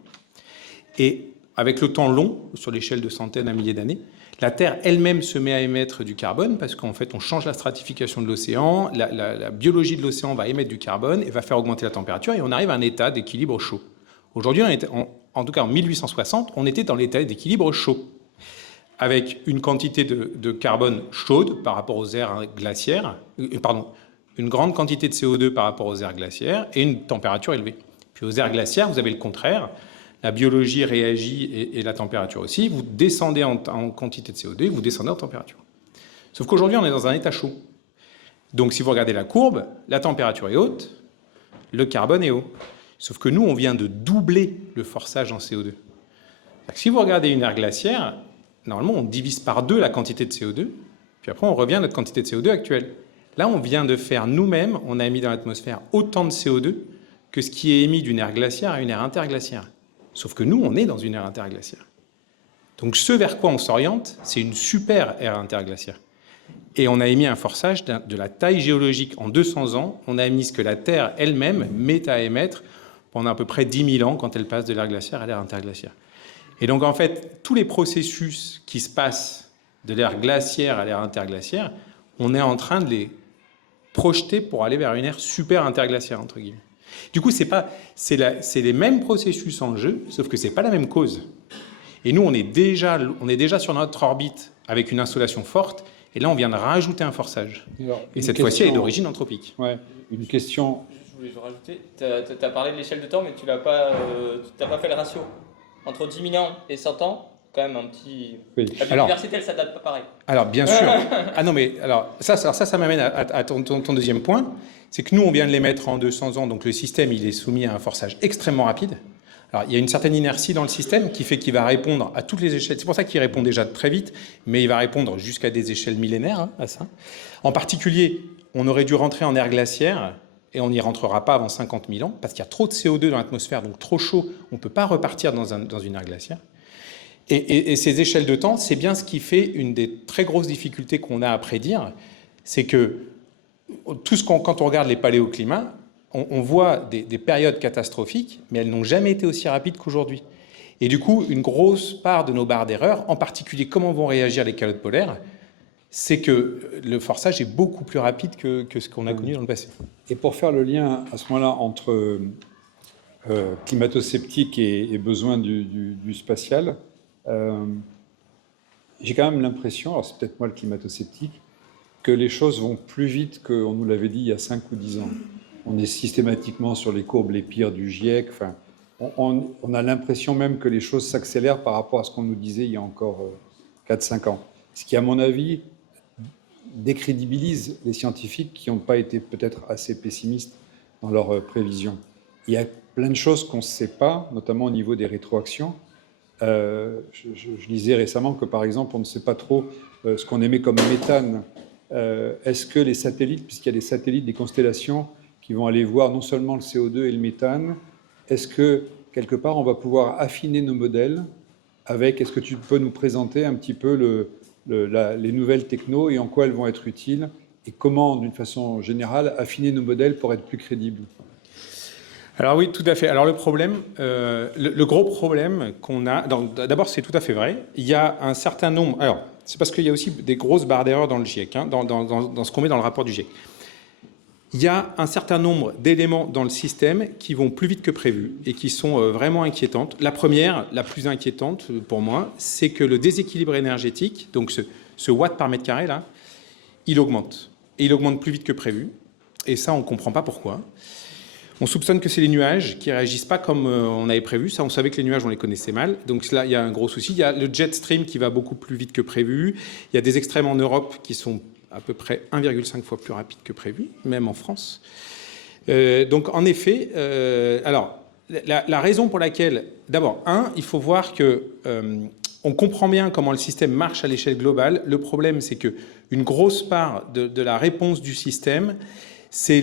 Et avec le temps long, sur l'échelle de centaines à milliers d'années, la Terre elle-même se met à émettre du carbone parce qu'en fait, on change la stratification de l'océan, la biologie de l'océan va émettre du carbone et va faire augmenter la température et on arrive à un état d'équilibre chaud. Aujourd'hui, en tout cas en 1860, on était dans l'état d'équilibre chaud, avec une quantité de carbone chaude par rapport aux aires glaciaires, une grande quantité de CO2 par rapport aux aires glaciaires et une température élevée. Puis aux aires glaciaires, vous avez le contraire. La biologie réagit et la température aussi. Vous descendez en quantité de CO2, vous descendez en température. Sauf qu'aujourd'hui, on est dans un état chaud. Donc, si vous regardez la courbe, la température est haute, le carbone est haut. Sauf que nous, on vient de doubler le forçage en CO2. Si vous regardez une ère glaciaire, normalement, on divise par 2 la quantité de CO2, puis après, on revient à notre quantité de CO2 actuelle. Là, on vient de faire nous-mêmes, on a émis dans l'atmosphère autant de CO2 que ce qui est émis d'une ère glaciaire à une ère interglaciaire. Sauf que nous, on est dans une ère interglaciaire. Donc ce vers quoi on s'oriente, c'est une super ère interglaciaire. Et on a émis un forçage de la taille géologique. En 200 ans, on a émis ce que la Terre elle-même met à émettre pendant à peu près 10 000 ans quand elle passe de l'ère glaciaire à l'ère interglaciaire. Et donc en fait, tous les processus qui se passent de l'ère glaciaire à l'ère interglaciaire, on est en train de les projeter pour aller vers une ère super interglaciaire, entre guillemets. Du coup, c'est les mêmes processus en jeu, sauf que ce n'est pas la même cause. Et nous, on est déjà sur notre orbite avec une insolation forte, et là, on vient de rajouter un forçage. Alors, et cette fois-ci, elle est d'origine anthropique. Ouais, une question... Je voulais rajouter, tu as parlé de l'échelle de temps, mais tu n'as pas fait le ratio. Entre 10 000 ans et 100 ans, quand même un petit... Oui. La biodiversité, elle s'adapte pas pareil. Alors, bien sûr. Ah non, mais alors ça m'amène à ton deuxième point. C'est que nous, on vient de les mettre en 200 ans, donc le système, il est soumis à un forçage extrêmement rapide. Alors, il y a une certaine inertie dans le système qui fait qu'il va répondre à toutes les échelles. C'est pour ça qu'il répond déjà très vite, mais il va répondre jusqu'à des échelles millénaires à ça. En particulier, on aurait dû rentrer en ère glaciaire, et on n'y rentrera pas avant 50 000 ans, parce qu'il y a trop de CO2 dans l'atmosphère, donc trop chaud, on ne peut pas repartir dans une ère glaciaire. Et ces échelles de temps, c'est bien ce qui fait une des très grosses difficultés qu'on a à prédire, c'est que quand on regarde les paléoclimats, on voit des périodes catastrophiques, mais elles n'ont jamais été aussi rapides qu'aujourd'hui. Et du coup, une grosse part de nos barres d'erreur, en particulier comment vont réagir les calottes polaires, c'est que le forçage est beaucoup plus rapide que ce qu'on a connu dans le passé. Et pour faire le lien à ce moment-là entre climato-sceptique et besoin du spatial, j'ai quand même l'impression, alors c'est peut-être moi le climato-sceptique, que les choses vont plus vite qu'on nous l'avait dit il y a 5 ou 10 ans. On est systématiquement sur les courbes les pires du GIEC. Enfin, on a l'impression même que les choses s'accélèrent par rapport à ce qu'on nous disait il y a encore 4-5 ans. Ce qui, à mon avis, décrédibilise les scientifiques qui n'ont pas été peut-être assez pessimistes dans leurs prévisions. Il y a plein de choses qu'on ne sait pas, notamment au niveau des rétroactions. Je lisais récemment que, par exemple, on ne sait pas trop ce qu'on émet comme méthane. Est-ce que les satellites, puisqu'il y a des satellites, des constellations qui vont aller voir non seulement le CO2 et le méthane, est-ce que, quelque part, on va pouvoir affiner nos modèles avec... Est-ce que tu peux nous présenter un petit peu les nouvelles technos et en quoi elles vont être utiles et comment, d'une façon générale, affiner nos modèles pour être plus crédibles? Alors oui, tout à fait. Alors le problème, le gros problème qu'on a... D'abord, c'est tout à fait vrai. Il y a un certain nombre... Alors, c'est parce qu'il y a aussi des grosses barres d'erreur dans le GIEC, hein, dans ce qu'on met dans le rapport du GIEC. Il y a un certain nombre d'éléments dans le système qui vont plus vite que prévu et qui sont vraiment inquiétantes. La première, la plus inquiétante pour moi, c'est que le déséquilibre énergétique, donc ce watt par mètre carré, là, il augmente. Et il augmente plus vite que prévu. Et ça, on ne comprend pas pourquoi. On soupçonne que c'est les nuages qui ne réagissent pas comme on avait prévu. Ça, on savait que les nuages, on les connaissait mal. Donc là, il y a un gros souci. Il y a le jet stream qui va beaucoup plus vite que prévu. Il y a des extrêmes en Europe qui sont à peu près 1,5 fois plus rapides que prévu, même en France. Donc, en effet, alors, la raison pour laquelle... D'abord, il faut voir que on comprend bien comment le système marche à l'échelle globale. Le problème, c'est qu'une grosse part de la réponse du système, c'est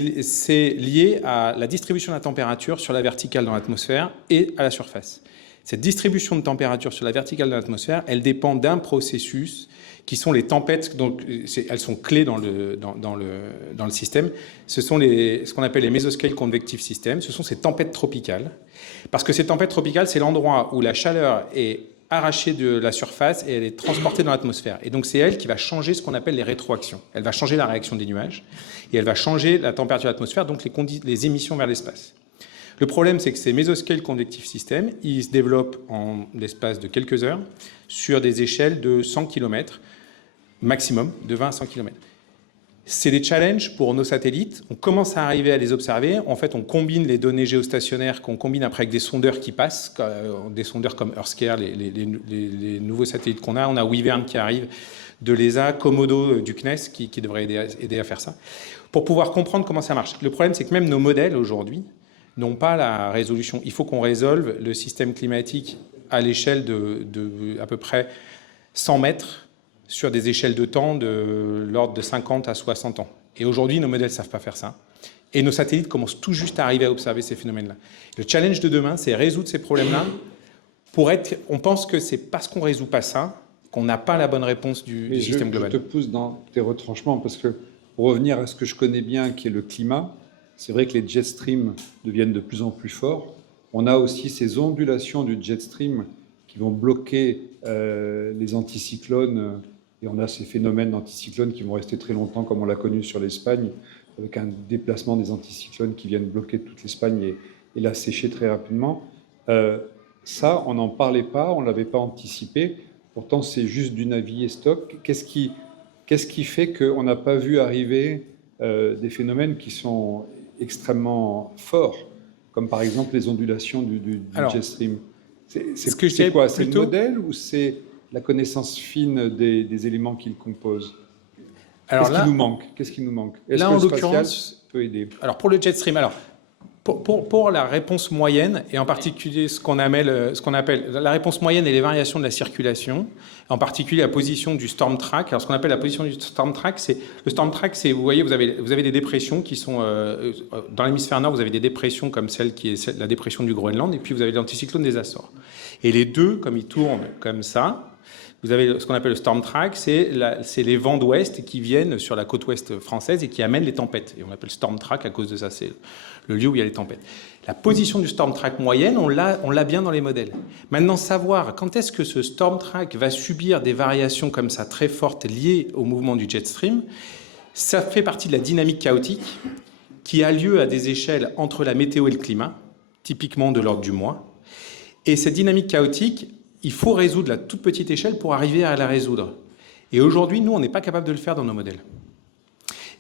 lié à la distribution de la température sur la verticale dans l'atmosphère et à la surface. Cette distribution de température sur la verticale de l'atmosphère, elle dépend d'un processus qui sont les tempêtes, donc elles sont clés dans le système. Ce sont ce qu'on appelle les Mesoscale Convective Systems. Ce sont ces tempêtes tropicales. Parce que ces tempêtes tropicales, c'est l'endroit où la chaleur est arrachée de la surface et elle est transportée dans l'atmosphère. Et donc c'est elle qui va changer ce qu'on appelle les rétroactions. Elle va changer la réaction des nuages et elle va changer la température de l'atmosphère, donc les émissions vers l'espace. Le problème, c'est que ces Mesoscale Convective Systems, ils se développent en l'espace de quelques heures sur des échelles de 100 km maximum, de 20 à 100 km. C'est des challenges pour nos satellites. On commence à arriver à les observer. En fait, on combine les données géostationnaires qu'on combine après avec des sondeurs qui passent, des sondeurs comme EarthScare, les nouveaux satellites qu'on a. On a Wyvern qui arrive de l'ESA, Komodo du CNES qui devrait aider à faire ça, pour pouvoir comprendre comment ça marche. Le problème, c'est que même nos modèles aujourd'hui n'ont pas la résolution. Il faut qu'on résolve le système climatique à l'échelle de à peu près 100 mètres sur des échelles de temps de l'ordre de 50 à 60 ans. Et aujourd'hui, nos modèles ne savent pas faire ça. Et nos satellites commencent tout juste à arriver à observer ces phénomènes-là. Le challenge de demain, c'est résoudre ces problèmes-là. On pense que c'est parce qu'on ne résout pas ça qu'on n'a pas la bonne réponse du système global. Je te pousse dans tes retranchements parce que, pour revenir à ce que je connais bien, qui est le climat, c'est vrai que les jet streams deviennent de plus en plus forts. On a aussi ces ondulations du jet stream qui vont bloquer les anticyclones. Et on a ces phénomènes d'anticyclones qui vont rester très longtemps, comme on l'a connu sur l'Espagne, avec un déplacement des anticyclones qui viennent bloquer toute l'Espagne et la sécher très rapidement. Ça, on n'en parlait pas, on ne l'avait pas anticipé. Pourtant, c'est juste du navier stock. Qu'est-ce qui fait qu'on n'a pas vu arriver des phénomènes qui sont extrêmement forts, comme par exemple les ondulations du jet stream? C'est quoi? C'est le modèle ou c'est la connaissance fine des éléments qui le composent? Qu'est-ce qui nous manque? Est-ce que le spatial peut aider? Alors pour le jet stream, pour la réponse moyenne, et en particulier ce qu'on appelle la réponse moyenne et les variations de la circulation, en particulier la position du storm track. Alors ce qu'on appelle la position du storm track, c'est vous voyez, vous avez des dépressions qui sont dans l'hémisphère nord, vous avez des dépressions comme celle qui est la dépression du Groenland, et puis vous avez l'anticyclone des Açores. Et les deux, comme ils tournent comme ça, vous avez ce qu'on appelle le storm track, c'est les vents d'ouest qui viennent sur la côte ouest française et qui amènent les tempêtes. Et on appelle storm track à cause de ça, c'est le lieu où il y a les tempêtes. La position du storm track moyenne, on l'a bien dans les modèles. Maintenant, savoir quand est-ce que ce storm track va subir des variations comme ça très fortes liées au mouvement du jet stream, ça fait partie de la dynamique chaotique qui a lieu à des échelles entre la météo et le climat, typiquement de l'ordre du mois. Et cette dynamique chaotique, il faut résoudre la toute petite échelle pour arriver à la résoudre. Et aujourd'hui, nous, on n'est pas capable de le faire dans nos modèles.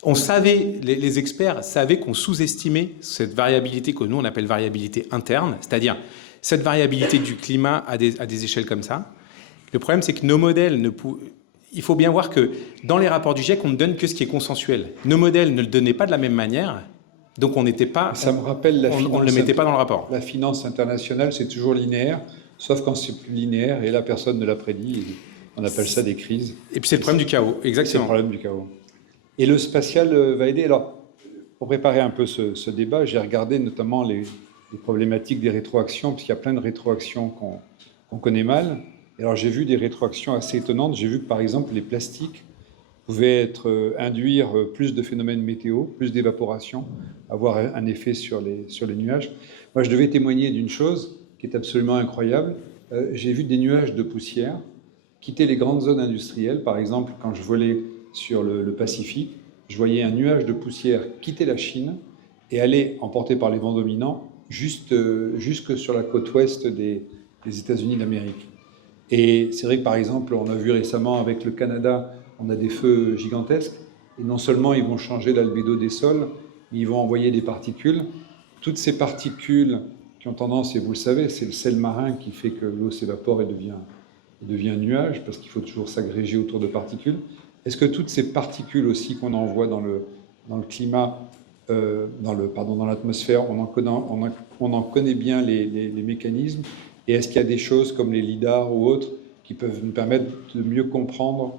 On savait, les experts savaient qu'on sous-estimait cette variabilité que nous, on appelle variabilité interne, c'est-à-dire cette variabilité du climat à des échelles comme ça. Le problème, c'est que nos modèles il faut bien voir que dans les rapports du GIEC, on ne donne que ce qui est consensuel. Nos modèles ne le donnaient pas de la même manière, donc on n'était pas... Ça me rappelle on ne le mettait pas dans le rapport. La finance internationale, c'est toujours linéaire, sauf quand c'est plus linéaire, et là, personne ne l'a prédit. On appelle ça des crises. Et puis c'est le problème du chaos, exactement. C'est le problème du chaos. Et le spatial va aider. Alors, pour préparer un peu ce débat, j'ai regardé notamment les problématiques des rétroactions, parce qu'il y a plein de rétroactions qu'on connaît mal. Et alors, j'ai vu des rétroactions assez étonnantes. J'ai vu que, par exemple, les plastiques pouvaient induire plus de phénomènes météo, plus d'évaporation, avoir un effet sur les nuages. Moi, je devais témoigner d'une chose qui est absolument incroyable. J'ai vu des nuages de poussière quitter les grandes zones industrielles. Par exemple, quand je volais sur le Pacifique, je voyais un nuage de poussière quitter la Chine et aller, emporté par les vents dominants, jusque sur la côte ouest des États-Unis d'Amérique. Et c'est vrai que, par exemple, on a vu récemment avec le Canada, on a des feux gigantesques, et non seulement ils vont changer l'albédo des sols, mais ils vont envoyer des particules. Toutes ces particules qui ont tendance, et vous le savez, c'est le sel marin qui fait que l'eau s'évapore et devient nuage, parce qu'il faut toujours s'agréger autour de particules. Est-ce que toutes ces particules aussi qu'on envoie dans le climat, dans l'atmosphère, on en connaît bien les mécanismes? Et est-ce qu'il y a des choses comme les lidars ou autres qui peuvent nous permettre de mieux comprendre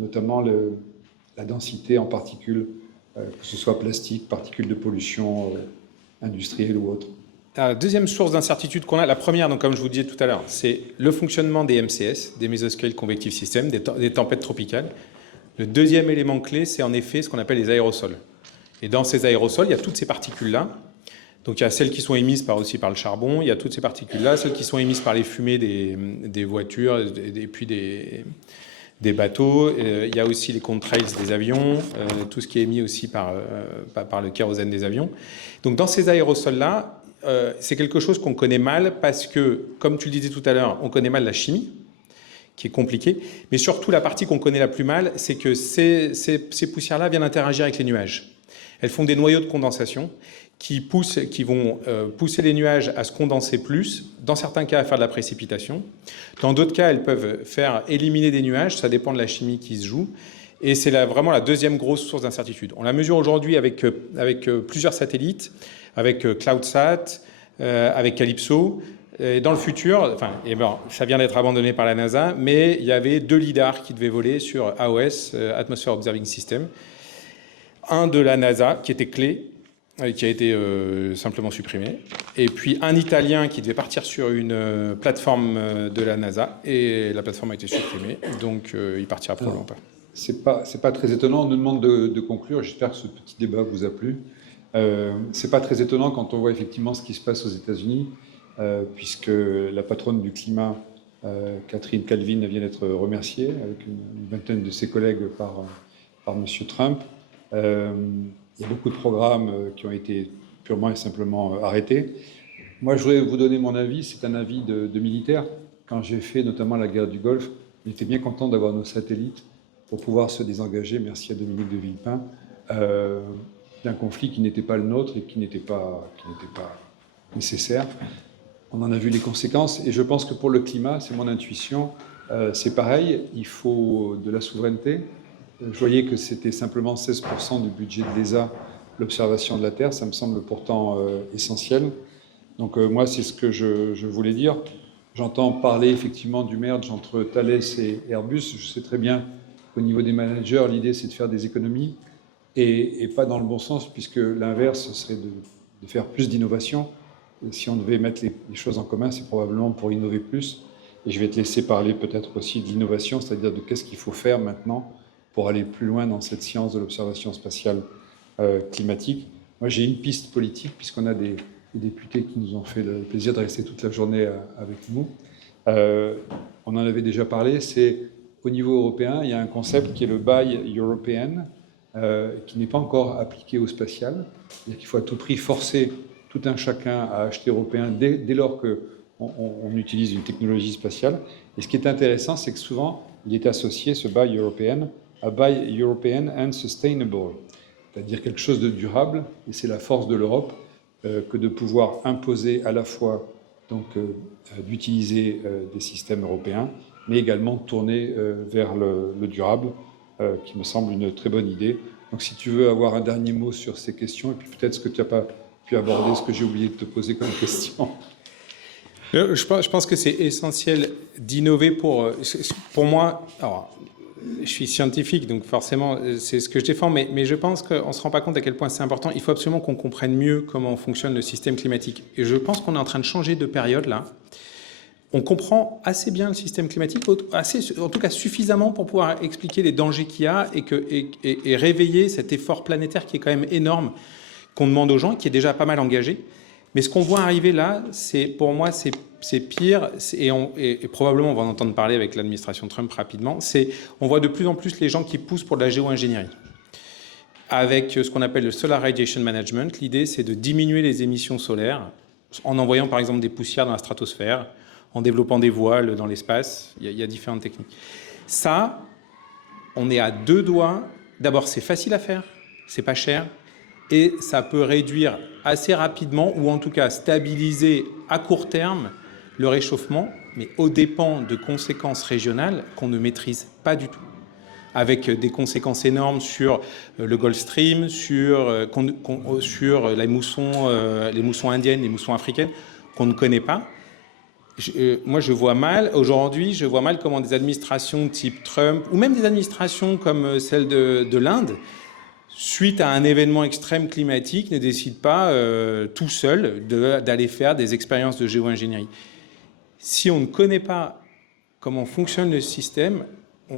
notamment la densité en particules, que ce soit plastique, particules de pollution industrielle ou autre? La deuxième source d'incertitude qu'on a, la première, donc, comme je vous disais tout à l'heure, c'est le fonctionnement des MCS, des Mesoscale Convective Systems, des tempêtes tropicales. Le deuxième élément clé, c'est en effet ce qu'on appelle les aérosols. Et dans ces aérosols, il y a toutes ces particules-là. Donc il y a celles qui sont émises aussi par le charbon, il y a toutes ces particules-là, celles qui sont émises par les fumées des voitures et puis des bateaux. Il y a aussi les contrails des avions, tout ce qui est émis aussi par le kérosène des avions. Donc dans ces aérosols-là, c'est quelque chose qu'on connaît mal parce que, comme tu le disais tout à l'heure, on connaît mal la chimie, qui est compliquée. Mais surtout, la partie qu'on connaît la plus mal, c'est que ces poussières-là viennent interagir avec les nuages. Elles font des noyaux de condensation qui vont pousser les nuages à se condenser plus, dans certains cas à faire de la précipitation. Dans d'autres cas, elles peuvent faire éliminer des nuages, ça dépend de la chimie qui se joue. Et c'est vraiment la deuxième grosse source d'incertitude. On la mesure aujourd'hui avec plusieurs satellites, avec CloudSat, avec Calypso. Et dans le futur, ça vient d'être abandonné par la NASA, mais il y avait 2 lidars qui devaient voler sur AOS, Atmosphere Observing System. Un de la NASA, qui était clé, qui a été simplement supprimé. Et puis un Italien qui devait partir sur une plateforme de la NASA, et la plateforme a été supprimée, donc il partira probablement pas. C'est pas très étonnant. On nous demande de conclure. J'espère que ce petit débat vous a plu. C'est pas très étonnant quand on voit effectivement ce qui se passe aux États-Unis, puisque la patronne du climat, Catherine Calvin, vient d'être remerciée avec une vingtaine de ses collègues par M. Trump. Il y a beaucoup de programmes qui ont été purement et simplement arrêtés. Moi, je voudrais vous donner mon avis. C'est un avis de militaire. Quand j'ai fait notamment la guerre du Golfe, on était bien content d'avoir nos satellites pour pouvoir se désengager, merci à Dominique de Villepin, d'un conflit qui n'était pas le nôtre et qui n'était pas nécessaire. On en a vu les conséquences. Et je pense que pour le climat, c'est mon intuition, c'est pareil. Il faut de la souveraineté. Je voyais que c'était simplement 16% du budget de l'ESA, l'observation de la Terre. Ça me semble pourtant essentiel. Donc moi, c'est ce que je voulais dire. J'entends parler effectivement du merge entre Thales et Airbus. Je sais très bien qu'au niveau des managers, l'idée, c'est de faire des économies et pas dans le bon sens, puisque l'inverse, ce serait de faire plus d'innovation. Si on devait mettre les choses en commun, c'est probablement pour innover plus. Et je vais te laisser parler peut-être aussi de l'innovation, c'est-à-dire de qu'est-ce qu'il faut faire maintenant pour aller plus loin dans cette science de l'observation spatiale climatique. Moi, j'ai une piste politique, puisqu'on a des députés qui nous ont fait le plaisir de rester toute la journée avec nous. On en avait déjà parlé, c'est au niveau européen, il y a un concept qui est le Buy European, qui n'est pas encore appliqué au spatial. C'est-à-dire qu'il faut à tout prix forcer tout un chacun à acheter européen dès lors qu'on utilise une technologie spatiale. Et ce qui est intéressant, c'est que souvent, il est associé, ce Buy European, à Buy European and Sustainable, c'est-à-dire quelque chose de durable, et c'est la force de l'Europe que de pouvoir imposer à la fois d'utiliser des systèmes européens, mais également tourner vers le durable, qui me semble une très bonne idée. Donc si tu veux avoir un dernier mot sur ces questions, et puis peut-être ce que tu n'as pas pu aborder, ce que j'ai oublié de te poser comme question. Je pense que c'est essentiel d'innover pour moi. Alors, je suis scientifique, donc forcément, c'est ce que je défends, mais je pense qu'on ne se rend pas compte à quel point c'est important. Il faut absolument qu'on comprenne mieux comment fonctionne le système climatique. Et je pense qu'on est en train de changer de période, là. On comprend assez bien le système climatique, en tout cas suffisamment pour pouvoir expliquer les dangers qu'il y a et réveiller cet effort planétaire qui est quand même énorme, qu'on demande aux gens, qui est déjà pas mal engagé. Mais ce qu'on voit arriver là, pour moi, c'est pire, et probablement on va en entendre parler avec l'administration Trump rapidement, on voit de plus en plus les gens qui poussent pour de la géo-ingénierie. Avec ce qu'on appelle le Solar Radiation Management, l'idée c'est de diminuer les émissions solaires en envoyant par exemple des poussières dans la stratosphère, en développant des voiles dans l'espace, il y a différentes techniques. Ça, on est à 2 doigts. D'abord, c'est facile à faire, c'est pas cher, et ça peut réduire assez rapidement, ou en tout cas stabiliser à court terme le réchauffement, mais aux dépens de conséquences régionales qu'on ne maîtrise pas du tout, avec des conséquences énormes sur le Gulf Stream, sur les moussons indiennes, les moussons africaines, qu'on ne connaît pas. Moi, je vois mal comment des administrations type Trump, ou même des administrations comme celle de l'Inde, suite à un événement extrême climatique, ne décide pas tout seul d'aller faire des expériences de géo-ingénierie. Si on ne connaît pas comment fonctionne le système,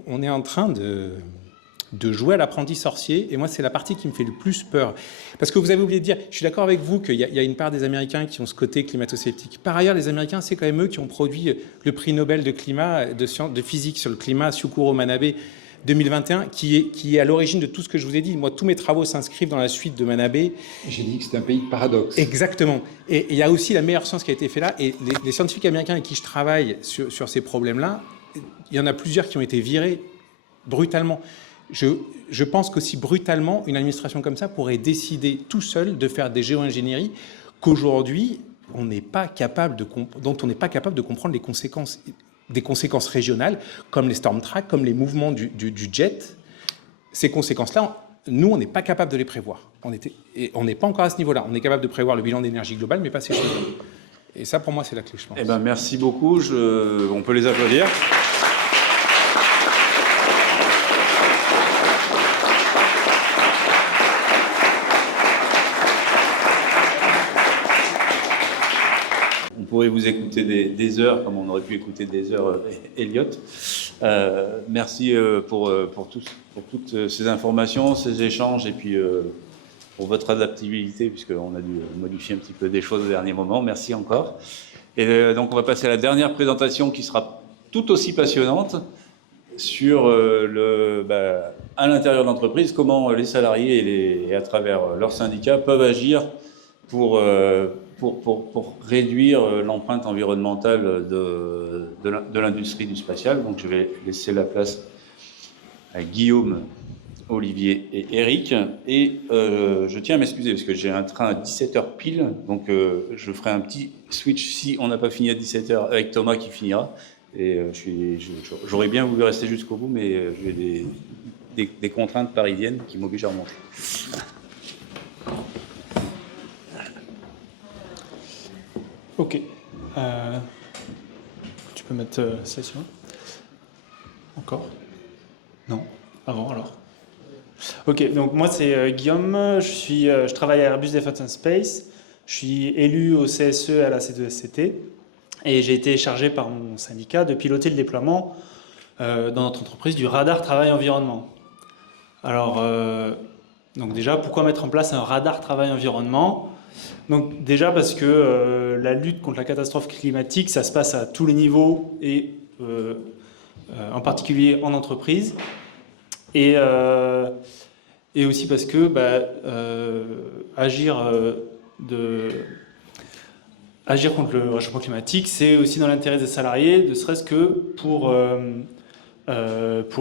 on est en train de jouer à l'apprenti sorcier, et moi c'est la partie qui me fait le plus peur. Parce que vous avez oublié de dire, je suis d'accord avec vous qu'il y a une part des Américains qui ont ce côté climato-sceptique. Par ailleurs, les Américains, c'est quand même eux qui ont produit le prix Nobel de climat, de physique sur le climat, Syukuro Manabe, 2021, qui est à l'origine de tout ce que je vous ai dit. Moi, tous mes travaux s'inscrivent dans la suite de Manabe. J'ai dit que c'était un pays de paradoxe. Exactement. Et il y a aussi la meilleure science qui a été faite là, et les scientifiques américains avec qui je travaille sur ces problèmes-là, il y en a plusieurs qui ont été virés brutalement. Je pense qu'aussi brutalement, une administration comme ça pourrait décider tout seul de faire des géo-ingénieries qu'aujourd'hui, dont on n'est pas capable de comprendre les conséquences, des conséquences régionales, comme les storm track, comme les mouvements du jet. Ces conséquences-là, nous, on n'est pas capable de les prévoir. On n'est pas encore à ce niveau-là. On est capable de prévoir le bilan d'énergie globale, mais pas ces choses-là. Et ça, pour moi, c'est la clé, je pense. Eh ben, merci beaucoup. On peut les applaudir. On pourrait vous écouter des heures, comme on aurait pu écouter des heures Elliot. Merci pour toutes ces informations, ces échanges, et puis pour votre adaptabilité, puisqu'on a dû modifier un petit peu des choses au dernier moment. Merci encore. Et donc on va passer à la dernière présentation qui sera tout aussi passionnante sur à l'intérieur de l'entreprise, comment les salariés et à travers leurs syndicats peuvent agir pour réduire l'empreinte environnementale de l'industrie du spatial. Donc je vais laisser la place à Guillaume, Olivier et Eric. Et je tiens à m'excuser parce que j'ai un train à 17h pile. Donc je ferai un petit switch si on n'a pas fini à 17h avec Thomas qui finira. Et j'aurais bien voulu rester jusqu'au bout, mais j'ai des contraintes parisiennes qui m'obligent à remonter. Ok. Tu peux mettre session. Encore? Non. Avant alors. Ok, donc moi c'est Guillaume, je travaille à Airbus Defence and Space, je suis élu au CSE et à la C2SCT et j'ai été chargé par mon syndicat de piloter le déploiement dans notre entreprise du radar travail-environnement. Alors, donc déjà, pourquoi mettre en place un radar travail-environnement? Donc déjà parce que la lutte contre la catastrophe climatique, ça se passe à tous les niveaux et en particulier en entreprise. Et aussi parce que agir contre le réchauffement climatique, c'est aussi dans l'intérêt des salariés, ne serait-ce que pour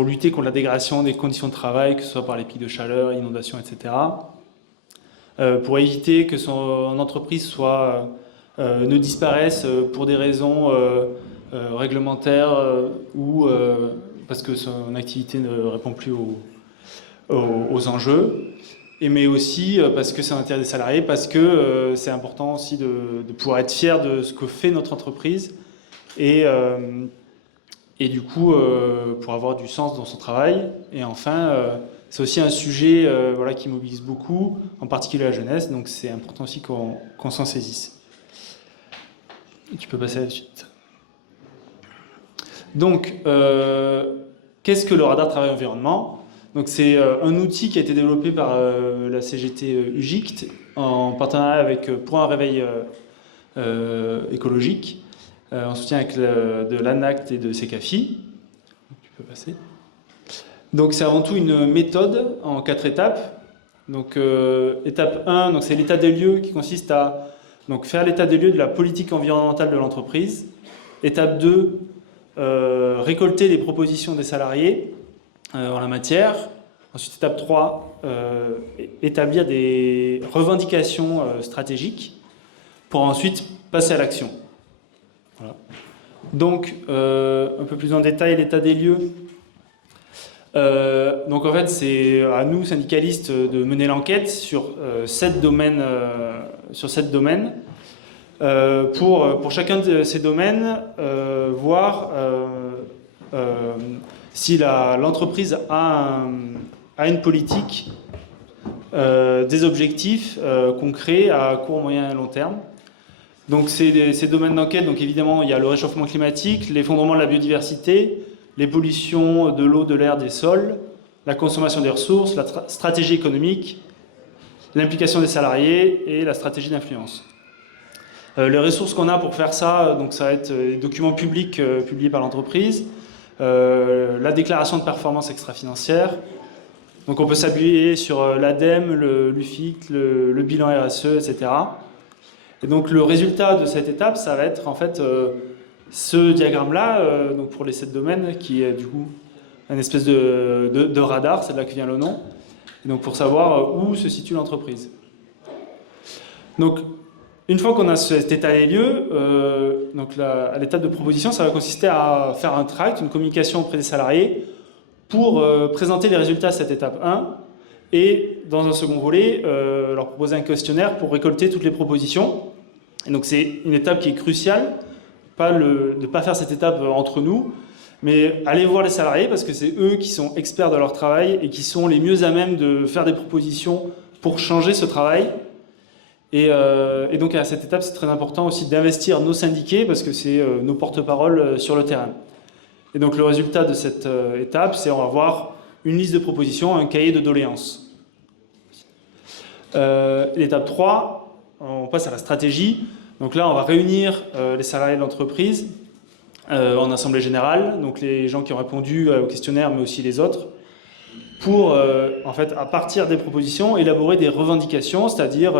lutter contre la dégradation des conditions de travail, que ce soit par les pics de chaleur, inondations, etc. Pour éviter que son entreprise ne disparaisse pour des raisons réglementaires ou parce que son activité ne répond plus aux enjeux, mais aussi parce que c'est l'intérêt des salariés, parce que c'est important aussi de pouvoir être fier de ce que fait notre entreprise et du coup pour avoir du sens dans son travail. Et enfin, c'est aussi un sujet qui mobilise beaucoup, en particulier la jeunesse, donc c'est important aussi qu'on s'en saisisse. Tu peux passer à la suite. Donc, qu'est-ce que le radar travail-environnement? Donc, c'est un outil qui a été développé par la CGT UGICT en partenariat pour un réveil écologique, en soutien avec de l'ANACT et de SECAFI. Tu peux passer. Donc, c'est avant tout une méthode en 4 étapes. Donc, étape 1, c'est l'état des lieux qui consiste à faire l'état des lieux de la politique environnementale de l'entreprise. Étape 2, récolter les propositions des salariés en la matière. Ensuite, étape 3, établir des revendications stratégiques pour ensuite passer à l'action. Voilà. Donc, un peu plus en détail, l'état des lieux. Donc, en fait, c'est à nous, syndicalistes, de mener l'enquête sur 7 domaines. Pour chacun de ces domaines, voir si l'entreprise a une politique des objectifs concrets à court, moyen et long terme. Donc ces domaines d'enquête, donc évidemment il y a le réchauffement climatique, l'effondrement de la biodiversité, les pollutions de l'eau, de l'air, des sols, la consommation des ressources, la stratégie économique, l'implication des salariés et la stratégie d'influence. Les ressources qu'on a pour faire ça, donc ça va être des documents publics publiés par l'entreprise, la déclaration de performance extra-financière. Donc on peut s'appuyer sur l'ADEME, l'UFIC, le bilan RSE, etc. Et donc le résultat de cette étape, ça va être en fait ce diagramme-là, donc pour les 7 domaines, qui est du coup un espèce de radar, c'est de là que vient le nom, et donc pour savoir où se situe l'entreprise. Donc une fois qu'on a cet état des lieux, donc à l'étape de proposition, ça va consister à faire un tract, une communication auprès des salariés, pour présenter les résultats de cette étape 1, et dans un second volet, leur proposer un questionnaire pour récolter toutes les propositions. Et donc c'est une étape qui est cruciale, de ne pas faire cette étape entre nous, mais aller voir les salariés parce que c'est eux qui sont experts de leur travail et qui sont les mieux à même de faire des propositions pour changer ce travail. Et donc à cette étape, c'est très important aussi d'investir nos syndiqués parce que c'est nos porte-paroles sur le terrain. Et donc le résultat de cette étape, c'est on va avoir une liste de propositions, un cahier de doléances. L'étape 3, on passe à la stratégie. Donc là, on va réunir les salariés de l'entreprise en assemblée générale, donc les gens qui ont répondu au questionnaire, mais aussi les autres, pour, en fait, à partir des propositions, élaborer des revendications, c'est-à-dire,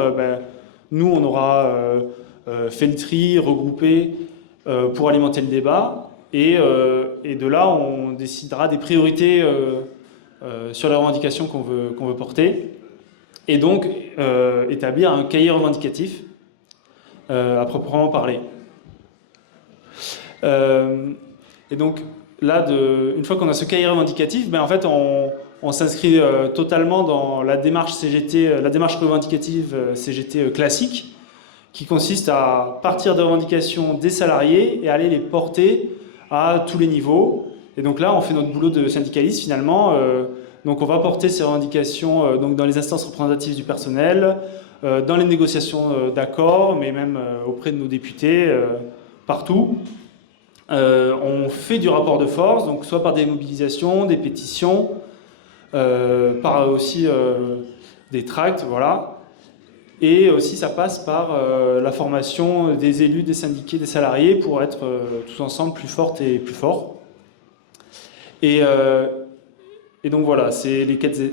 nous, on aura fait le tri, regroupé pour alimenter le débat, et de là, on décidera des priorités sur les revendications qu'on veut porter, et donc établir un cahier revendicatif à proprement parler. Et donc là, une fois qu'on a ce cahier revendicatif, en fait, on s'inscrit totalement dans la démarche CGT, la démarche revendicative CGT classique, qui consiste à partir des revendications des salariés et aller les porter à tous les niveaux. Et donc là, on fait notre boulot de syndicaliste finalement. Donc on va porter ces revendications donc dans les instances représentatives du personnel, dans les négociations d'accords, mais même auprès de nos députés, partout. On fait du rapport de force, donc soit par des mobilisations, des pétitions, par aussi des tracts, voilà. Et aussi ça passe par la formation des élus, des syndiqués, des salariés pour être tous ensemble plus fortes et plus forts. Et donc voilà, c'est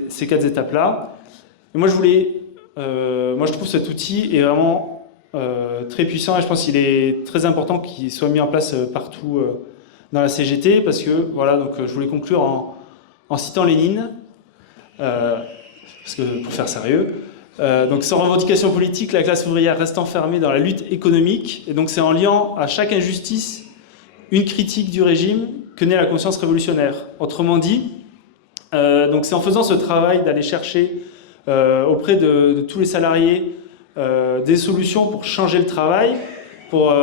ces 4 étapes-là. Et moi je trouve cet outil est vraiment très puissant et je pense qu'il est très important qu'il soit mis en place partout dans la CGT parce que voilà, donc je voulais conclure en citant Lénine, parce que pour faire sérieux. Donc sans revendication politique, la classe ouvrière reste enfermée dans la lutte économique et donc c'est en liant à chaque injustice une critique du régime que naît la conscience révolutionnaire. Autrement dit, donc c'est en faisant ce travail d'aller chercher auprès de tous les salariés des solutions pour changer le travail, pour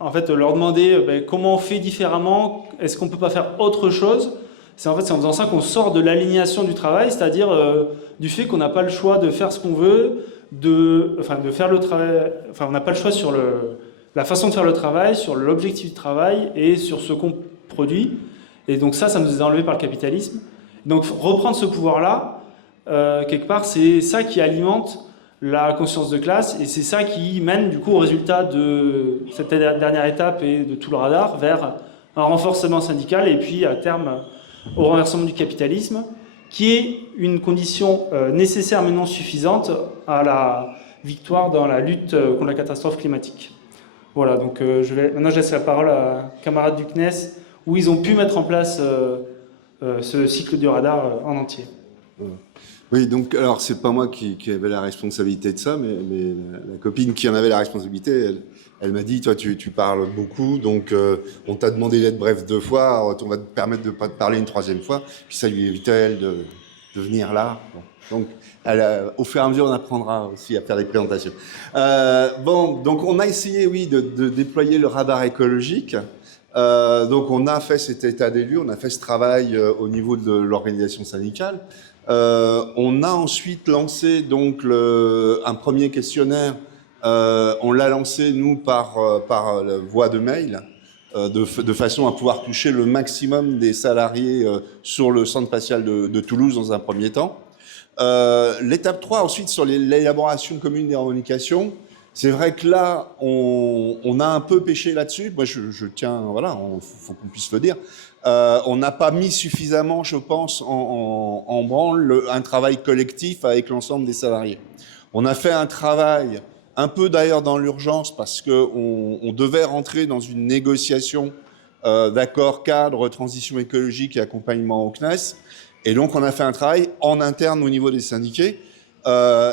en fait leur demander comment on fait différemment, est-ce qu'on ne peut pas faire autre chose. C'est en faisant ça qu'on sort de l'aliénation du travail, c'est-à-dire du fait qu'on n'a pas le choix de faire ce qu'on veut, de faire le travail, on n'a pas le choix sur la façon de faire le travail, sur l'objectif du travail et sur ce qu'on produit. Et donc ça nous est enlevé par le capitalisme. Donc reprendre ce pouvoir-là, quelque part, c'est ça qui alimente la conscience de classe et c'est ça qui mène du coup au résultat de cette dernière étape et de tout le radar vers un renforcement syndical et puis à terme au renversement du capitalisme qui est une condition nécessaire mais non suffisante à la victoire dans la lutte contre la catastrophe climatique. Voilà, donc maintenant je laisse la parole à camarades du CNES où ils ont pu mettre en place ce cycle du radar en entier. Oui, donc alors c'est pas moi qui avait la responsabilité de ça, mais la copine qui en avait la responsabilité, elle m'a dit, toi tu parles beaucoup, donc on t'a demandé d'être bref 2 fois, on va te permettre de pas te parler une 3e fois, puis ça lui évitait elle de venir là. Bon. Donc au fur et à mesure on apprendra aussi à faire des présentations. Donc on a essayé de déployer le radar écologique. Donc on a fait cet état des lieux, on a fait ce travail au niveau de l'organisation syndicale. On a ensuite lancé donc un premier questionnaire. On l'a lancé, nous, par la voie de mail, de façon à pouvoir toucher le maximum des salariés sur le centre spatial de Toulouse dans un premier temps. L'étape 3, ensuite, sur l'élaboration commune des revendications. C'est vrai que là, on a un peu pêché là-dessus. Moi, je tiens, voilà, faut qu'on puisse le dire. On n'a pas mis suffisamment, je pense, en branle un travail collectif avec l'ensemble des salariés. On a fait un travail, un peu d'ailleurs dans l'urgence, parce qu'on devait rentrer dans une négociation d'accord cadre, transition écologique et accompagnement au CNES. Et donc, on a fait un travail en interne au niveau des syndiqués.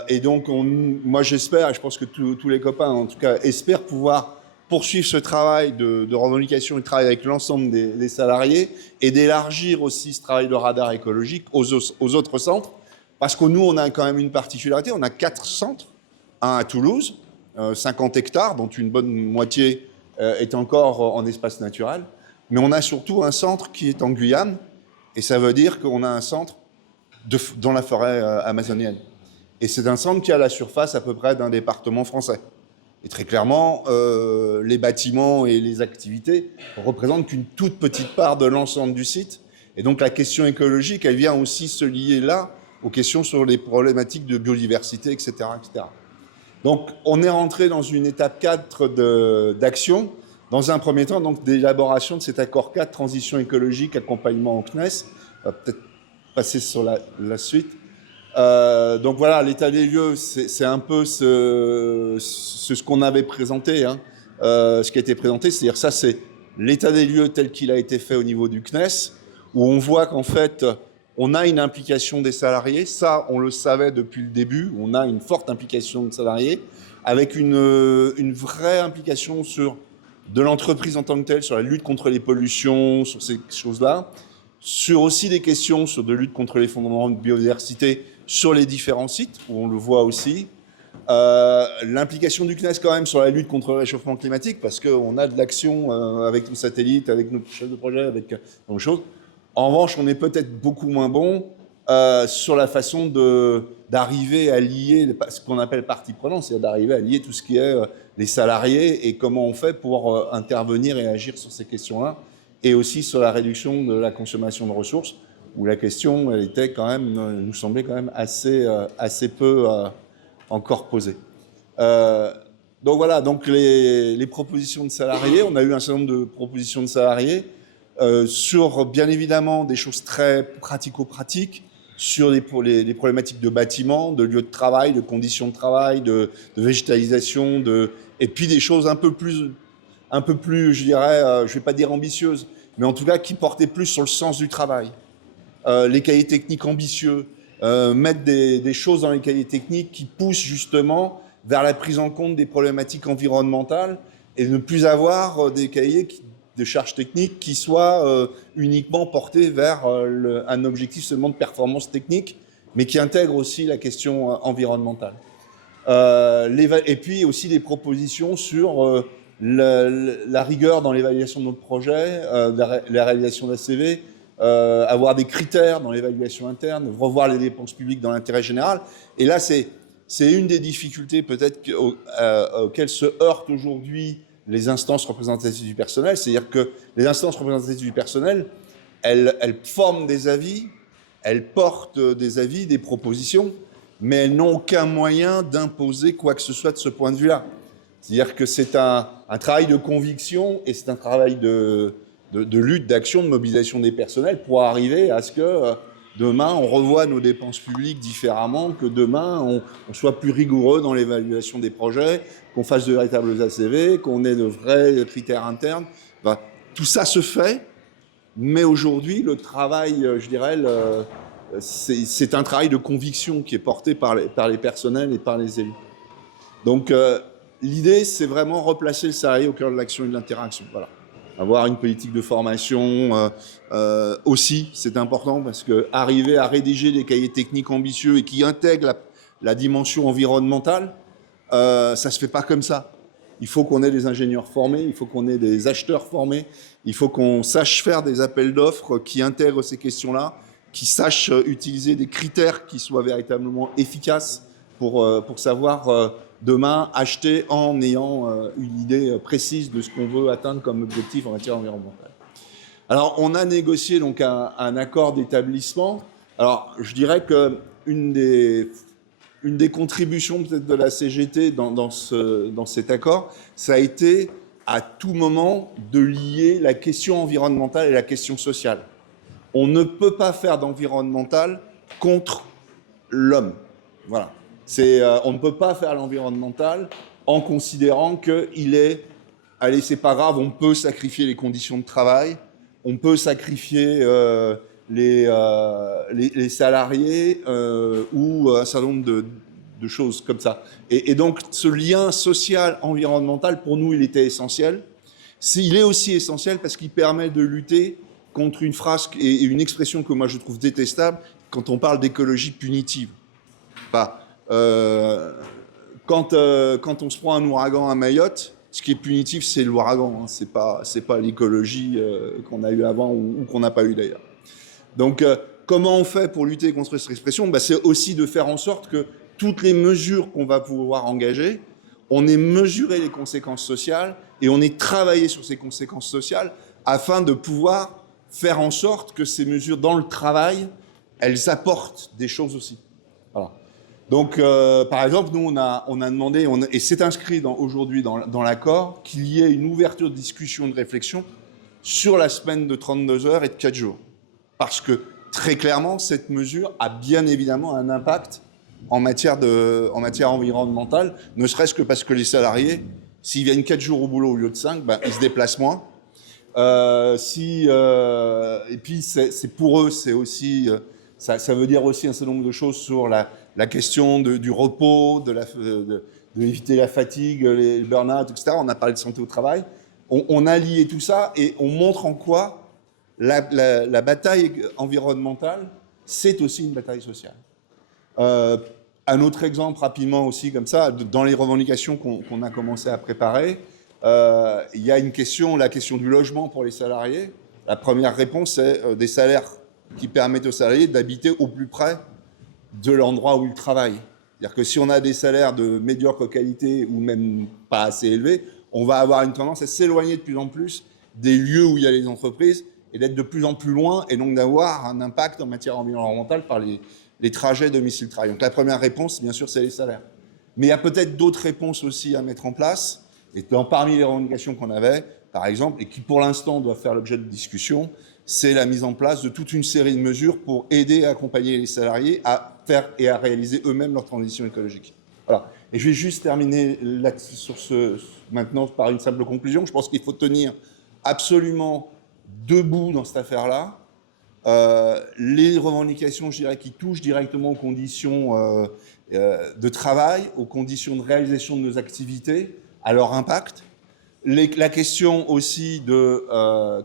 Et donc, moi, j'espère, et je pense que tous les copains, en tout cas, espèrent pouvoir poursuivre ce travail de revendication et de travail avec l'ensemble des salariés et d'élargir aussi ce travail de radar écologique aux autres centres. Parce que nous, on a quand même une particularité. On a 4 centres, un à Toulouse, 50 hectares, dont une bonne moitié est encore en espace naturel. Mais on a surtout un centre qui est en Guyane. Et ça veut dire qu'on a un centre dans la forêt amazonienne. Et c'est un centre qui a la surface à peu près d'un département français. Et très clairement, les bâtiments et les activités représentent qu'une toute petite part de l'ensemble du site. Et donc la question écologique, elle vient aussi se lier là aux questions sur les problématiques de biodiversité, etc., etc. Donc on est rentré dans une étape 4 d'action. Dans un premier temps, donc, d'élaboration de cet accord 4, transition écologique, accompagnement au CNES. On va peut-être passer sur la suite. Donc voilà, l'état des lieux, c'est un peu ce qu'on avait présenté, hein, ce qui a été présenté. C'est-à-dire ça, c'est l'état des lieux tel qu'il a été fait au niveau du CNES, où on voit qu'en fait, on a une implication des salariés. Ça, on le savait depuis le début. On a une forte implication des salariés, avec une vraie implication de l'entreprise en tant que telle, sur la lutte contre les pollutions, sur ces choses-là, sur aussi des questions de lutte contre l'effondrement de biodiversité sur les différents sites, où on le voit aussi. L'implication du CNES quand même sur la lutte contre le réchauffement climatique, parce qu'on a de l'action avec nos satellites, avec nos chefs de projet, avec d'autres choses. En revanche, on est peut-être beaucoup moins bon sur la façon d'arriver à lier ce qu'on appelle partie prenante, c'est-à-dire d'arriver à lier tout ce qui est les salariés et comment on fait pour intervenir et agir sur ces questions-là, et aussi sur la réduction de la consommation de ressources, où la question elle était quand même, nous semblait quand même assez peu encore posée. Donc voilà, donc les propositions de salariés, on a eu un certain nombre de propositions de salariés sur bien évidemment des choses très pratico-pratiques, sur les problématiques de bâtiments, de lieux de travail, de conditions de travail, de végétalisation, et puis des choses un peu plus, je dirais, je vais pas dire ambitieuses, mais en tout cas qui portaient plus sur le sens du travail. Les cahiers techniques ambitieux, mettre des choses dans les cahiers techniques qui poussent justement vers la prise en compte des problématiques environnementales et ne plus avoir des cahiers de charges techniques qui soient uniquement portés vers un objectif seulement de performance technique, mais qui intègrent aussi la question environnementale. Et puis aussi des propositions sur la rigueur dans l'évaluation de notre projet, la réalisation d'ACV, avoir des critères dans l'évaluation interne, revoir les dépenses publiques dans l'intérêt général. Et là, c'est une des difficultés peut-être auxquelles se heurtent aujourd'hui les instances représentatives du personnel. C'est-à-dire que les instances représentatives du personnel, elles forment des avis, elles portent des avis, des propositions, mais elles n'ont aucun moyen d'imposer quoi que ce soit de ce point de vue-là. C'est-à-dire que c'est un travail de conviction et c'est un travail de lutte, d'action, de mobilisation des personnels pour arriver à ce que demain, on revoie nos dépenses publiques différemment, que demain, on soit plus rigoureux dans l'évaluation des projets, qu'on fasse de véritables ACV, qu'on ait de vrais critères internes. Ben, tout ça se fait, mais aujourd'hui, le travail, je dirais, c'est un travail de conviction qui est porté par les personnels et par les élus. Donc, l'idée, c'est vraiment replacer le salarié au cœur de l'action et de l'interaction. Voilà. Avoir une politique de formation aussi, c'est important, parce que arriver à rédiger des cahiers techniques ambitieux et qui intègrent la dimension environnementale, ça se fait pas comme ça. Il faut qu'on ait des ingénieurs formés, il faut qu'on ait des acheteurs formés, il faut qu'on sache faire des appels d'offres qui intègrent ces questions-là qui sache utiliser des critères qui soient véritablement efficaces pour savoir demain acheter en ayant une idée précise de ce qu'on veut atteindre comme objectif en matière environnementale. Alors, on a négocié donc un accord d'établissement. Alors, je dirais que une des contributions peut-être de la CGT dans cet accord, ça a été à tout moment de lier la question environnementale et la question sociale. On ne peut pas faire d'environnemental contre l'homme. Voilà. On ne peut pas faire l'environnemental en considérant qu'il est, allez, c'est pas grave, on peut sacrifier les conditions de travail, on peut sacrifier les salariés ou un certain nombre de choses comme ça. Et donc, ce lien social, environnemental, pour nous, il était essentiel. Il est aussi essentiel parce qu'il permet de lutter contre une phrase et une expression que moi je trouve détestable quand on parle d'écologie punitive. Enfin, quand on se prend un ouragan à Mayotte, ce qui est punitif, c'est l'ouragan, hein. C'est pas l'écologie qu'on a eu avant ou qu'on n'a pas eu d'ailleurs. Donc, comment on fait pour lutter contre cette expression? C'est aussi de faire en sorte que toutes les mesures qu'on va pouvoir engager, on ait mesuré les conséquences sociales et on ait travaillé sur ces conséquences sociales afin de pouvoir faire en sorte que ces mesures dans le travail, elles apportent des choses aussi. Voilà. Donc, par exemple, nous, on a demandé, et c'est inscrit aujourd'hui dans l'accord, qu'il y ait une ouverture de discussion, de réflexion sur la semaine de 32 heures et de 4 jours. Parce que, très clairement, cette mesure a bien évidemment un impact en matière environnementale, ne serait-ce que parce que les salariés, s'ils viennent 4 jours au boulot au lieu de 5, ils se déplacent moins. Et puis, c'est pour eux, c'est aussi, ça veut dire aussi un certain nombre de choses sur la question du repos, d'éviter la fatigue, les burn-out, etc. On a parlé de santé au travail. On a lié tout ça et on montre en quoi la bataille environnementale, c'est aussi une bataille sociale. Un autre exemple rapidement aussi comme ça, dans les revendications qu'on a commencé à préparer, il y a la question du logement pour les salariés. La première réponse, c'est des salaires qui permettent aux salariés d'habiter au plus près de l'endroit où ils travaillent. C'est-à-dire que si on a des salaires de médiocre qualité ou même pas assez élevés, on va avoir une tendance à s'éloigner de plus en plus des lieux où il y a les entreprises et d'être de plus en plus loin et donc d'avoir un impact en matière environnementale par les trajets domicile-travail. Donc la première réponse, bien sûr, c'est les salaires. Mais il y a peut-être d'autres réponses aussi à mettre en place. Et parmi les revendications qu'on avait, par exemple, et qui pour l'instant doivent faire l'objet de discussion, c'est la mise en place de toute une série de mesures pour aider et accompagner les salariés à faire et à réaliser eux-mêmes leur transition écologique. Voilà. Et je vais juste terminer maintenant par une simple conclusion. Je pense qu'il faut tenir absolument debout dans cette affaire-là. Les revendications, je dirais, qui touchent directement aux conditions de travail, aux conditions de réalisation de nos activités, à leur impact. La question aussi de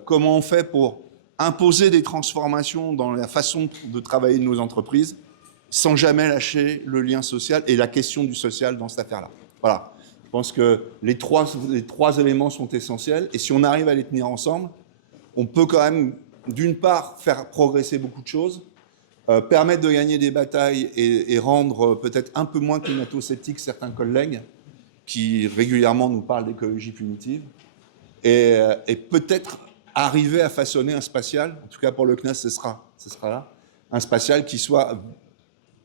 comment on fait pour imposer des transformations dans la façon de travailler de nos entreprises sans jamais lâcher le lien social et la question du social dans cette affaire-là. Voilà. Je pense que les trois éléments sont essentiels et si on arrive à les tenir ensemble, on peut quand même, d'une part, faire progresser beaucoup de choses, permettre de gagner des batailles et rendre peut-être un peu moins climato-sceptiques certains collègues qui régulièrement nous parlent d'écologie punitive, et peut-être arriver à façonner un spatial, en tout cas pour le CNES, ce sera là, un spatial qui soit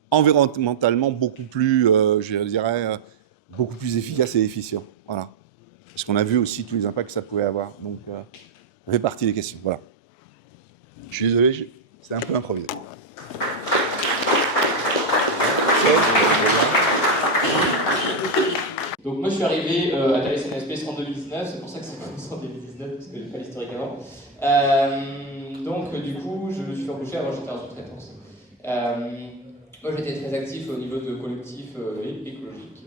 environnementalement beaucoup plus, je dirais, beaucoup plus efficace et efficient. Voilà. Parce qu'on a vu aussi tous les impacts que ça pouvait avoir. Donc, ça fait partie des questions. Voilà. Je suis désolé, c'est un peu improvisé. Donc moi je suis arrivé à Thales NSP en 2019, c'est pour ça que c'est commencé en 2019, parce que j'ai pas l'historique avant. Donc du coup je me suis embauché, avant j'étais en sous-traitance. Moi j'étais très actif au niveau de collectifs écologiques,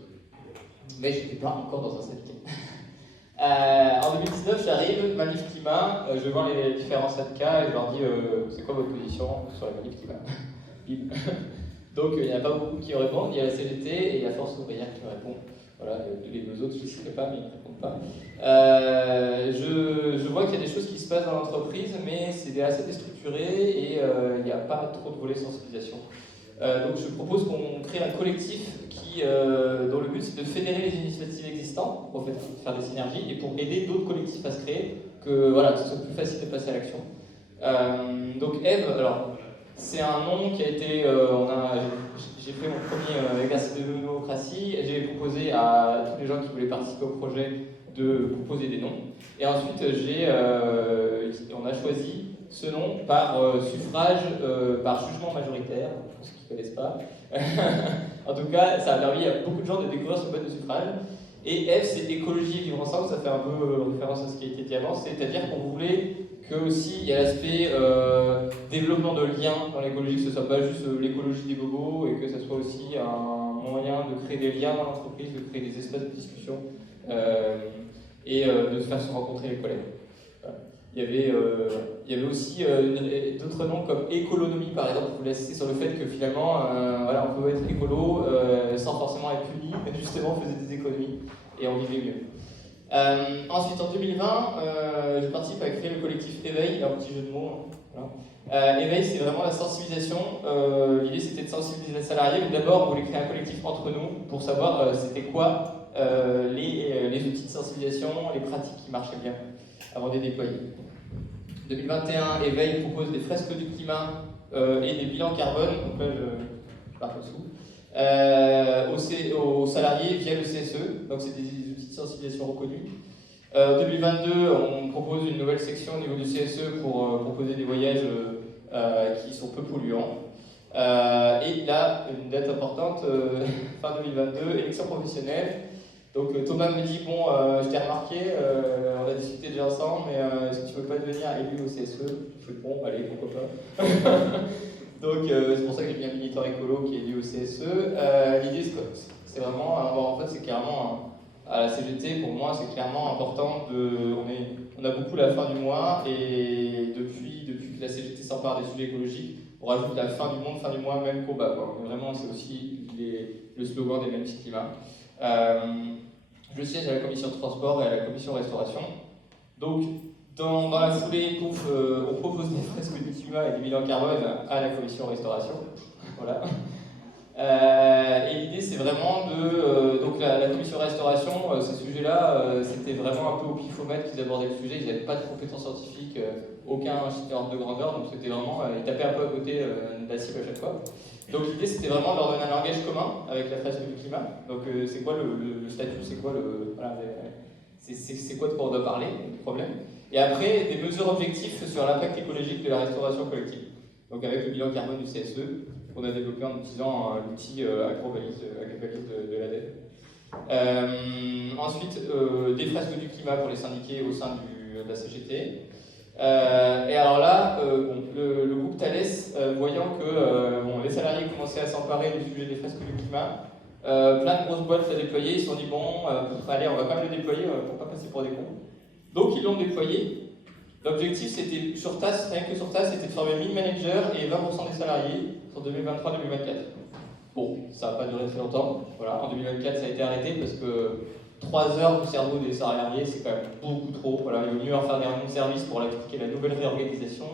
mais j'étais pas encore dans un syndicat. En 2019 j'arrive, manif climat, je vais voir les différents syndicats et je leur dis c'est quoi votre position sur la manif climat. Donc il n'y en a pas beaucoup qui répondent, il y a la CGT et la Force ouvrière qui répond. Voilà, les deux autres, je ne citerai pas, mais ils ne répondent pas. Je vois qu'il y a des choses qui se passent dans l'entreprise, mais c'est assez déstructuré et il n'y a pas trop de volets sensibilisation. Donc je propose qu'on crée un collectif dont le but c'est de fédérer les initiatives existantes pour faire des synergies et pour aider d'autres collectifs à se créer, que ce soit plus facile de passer à l'action. Donc Eve, alors c'est un nom qui a été, j'ai fait mon premier exercice de démocratie, j'ai proposé à tous les gens qui voulaient participer au projet de proposer des noms, et ensuite on a choisi ce nom par suffrage, par jugement majoritaire, pour ceux qui ne connaissent pas. En tout cas, ça a permis à beaucoup de gens de découvrir ce mode de suffrage. Et F, c'est écologie et vivre ensemble, ça fait un peu référence à ce qui a été dit avant, c'est-à-dire qu'on voulait que aussi il y a l'aspect développement de liens dans l'écologie, que ce ne soit pas juste l'écologie des bobos, et que ce soit aussi un moyen de créer des liens dans l'entreprise, de créer des espaces de discussion, et de se faire se rencontrer les collègues. Voilà. Il y avait aussi d'autres noms comme écolonomie, par exemple, vous l'insister sur le fait que finalement, on peut être écolo sans forcément être puni, mais justement on faisait des économies et on vivait mieux. Ensuite, en 2020, je participe à créer le collectif Éveil, un petit jeu de mots. Voilà. Éveil, c'est vraiment la sensibilisation. L'idée, c'était de sensibiliser les salariés, mais d'abord, on voulait créer un collectif entre nous pour savoir c'était quoi les outils de sensibilisation, les pratiques qui marchaient bien avant de les déployer. 2021, Éveil propose des fresques du climat et des bilans carbone, donc là je pars dessous, aux salariés via le CSE, donc c'est des outils de sensibilisation reconnus. 2022, on propose une nouvelle section au niveau du CSE pour proposer des voyages qui sont peu polluants. Et là, une date importante, fin 2022, élection professionnelle. Donc Thomas me dit, bon, je t'ai remarqué, on a discuté déjà ensemble, mais est-ce que tu veux pas devenir élu au CSE? Je fais bon, allez, pourquoi pas. Donc c'est pour ça que j'ai mis un militant écolo qui est élu au CSE. L'idée, c'est vraiment, en fait, c'est clairement, à la CGT, pour moi, c'est clairement important on a beaucoup la fin du mois, et depuis que la CGT s'empare des sujets écologiques, on rajoute la fin du monde, fin du mois, même combat. Mais vraiment, c'est aussi le slogan des mêmes petits climats. Je siège à la commission de transport et à la commission restauration. Donc, dans la foulée, on propose des fresques du climat et des bilans carbone à la commission restauration. Voilà. Et l'idée, c'est vraiment donc la commission restauration, ces sujets-là, c'était vraiment un peu au pifomètre qu'ils abordaient le sujet. Ils n'avaient pas de compétences scientifiques, aucun ordre de grandeur, donc c'était vraiment, ils tapaient un peu à côté de la cible à chaque fois. Donc l'idée, c'était vraiment de leur donner un langage commun avec la fresque du climat. Donc c'est quoi le statut, c'est quoi c'est quoi de quoi on doit parler, du problème. Et après, des mesures objectives sur l'impact écologique de la restauration collective. Donc avec le bilan carbone du CSE, qu'on a développé en utilisant l'outil AgroValise de l'ADEME. Ensuite, des fresques du climat pour les syndiqués au sein de la CGT. Et alors là, le groupe Thales, voyant que les salariés commençaient à s'emparer du sujet des fresques du climat, plein de grosses boîtes à déployer, ils se sont dit bon, allez, on va quand même le déployer pour pas passer pour des cons. Donc ils l'ont déployé. L'objectif, c'était sur TAS, rien que sur TAS, c'était de former 1000 managers et 20% des salariés sur 2023-2024. Bon, ça n'a pas duré très longtemps. Voilà, en 2024, ça a été arrêté parce que 3 heures du cerveau des salariés, c'est quand même beaucoup trop. Voilà, il vaut mieux en faire des réunions de service pour appliquer la nouvelle réorganisation.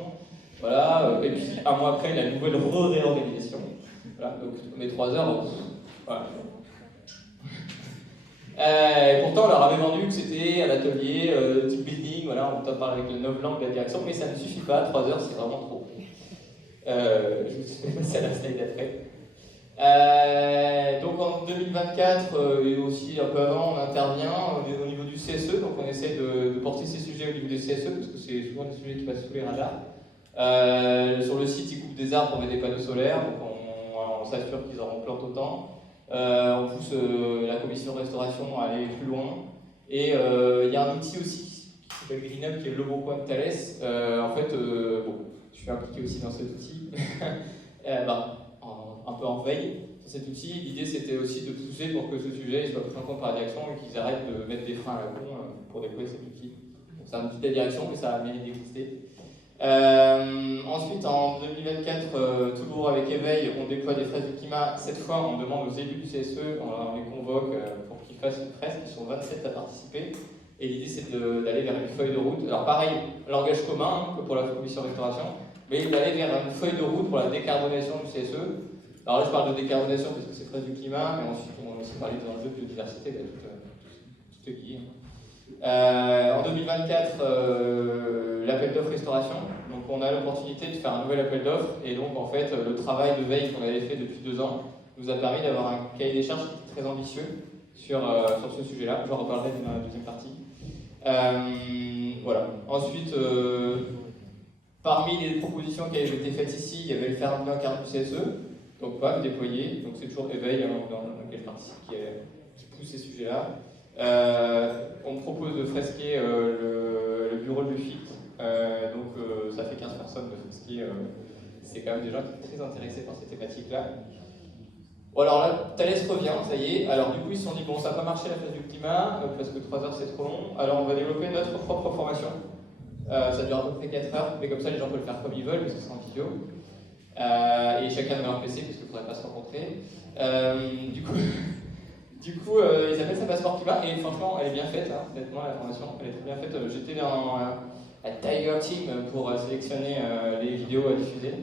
Voilà, et puis un mois après, la nouvelle réorganisation. Voilà, donc mes 3 heures, voilà. Et pourtant, on leur avait vendu que c'était un atelier type building, voilà, on peut parler avec la novlangue de la direction, mais ça ne suffit pas, 3 heures, c'est vraiment trop. Je vous vais passer à la slide d'après. Donc en 2024 et aussi un peu avant, on intervient au niveau du CSE, donc on essaie de porter ces sujets au niveau du CSE, parce que c'est souvent des sujets qui passent sous les radars. Sur le site, ils coupent des arbres pour mettre des panneaux solaires, donc on s'assure qu'ils en plantent autant. On pousse la commission restauration à aller plus loin. Et il y a un outil aussi qui s'appelle GreenUp, qui est le logo point de Thales. En fait, je suis impliqué aussi dans cet outil. Un peu en veille sur cet outil. L'idée, c'était aussi de pousser pour que ce sujet soit pris en compte par la direction et qu'ils arrêtent de mettre des freins à la con pour déployer cet outil. Donc, c'est un outil de la direction, mais ça a mérité d'exister. Ensuite, en 2024, toujours avec Éveil, on déploie des fresques du climat. Cette fois, on demande aux élus du CSE, on les convoque pour qu'ils qu'ils fassent une fresque. Ils sont 27 à participer. Et l'idée, c'est d'aller vers une feuille de route. Alors pareil, langage commun que pour la commission restauration, mais d'aller vers une feuille de route pour la décarbonation du CSE. Alors là, je parle de décarbonation parce que c'est frais du climat, mais ensuite, on va aussi parler d'enjeux de biodiversité, tout lié. En 2024, l'appel d'offres restauration. Donc on a l'opportunité de faire un nouvel appel d'offres, et donc en fait, le travail de veille qu'on avait fait depuis 2 ans nous a permis d'avoir un cahier des charges très ambitieux sur ce sujet-là. J'en reparlerai dans la deuxième partie. Voilà. Ensuite, parmi les propositions qui avaient été faites ici, il y avait le faire un bilan carbone du CSE, donc pas le déployer, donc c'est toujours éveil dans laquelle partie qui pousse ces sujets-là. On me propose de fresquer le bureau de FIT, donc ça fait 15 personnes de fresquer, c'est quand même des gens qui sont très intéressés par ces thématiques-là. Bon, alors là, Thales revient, ça y est. Alors du coup, ils se sont dit, bon, ça n'a pas marché la phase du climat, parce que 3 heures c'est trop long, alors on va développer notre propre formation. Ça dure à peu près 4 heures, mais comme ça, les gens peuvent le faire comme ils veulent, parce que c'est en vidéo. Et chacun devant un PC, parce qu'il ne faudrait pas se rencontrer. Du coup, ils appellent ça Passeport Climat, et franchement, elle est bien faite, hein, honnêtement, la formation, elle est très bien faite. J'étais dans la Tiger Team pour sélectionner les vidéos à diffuser,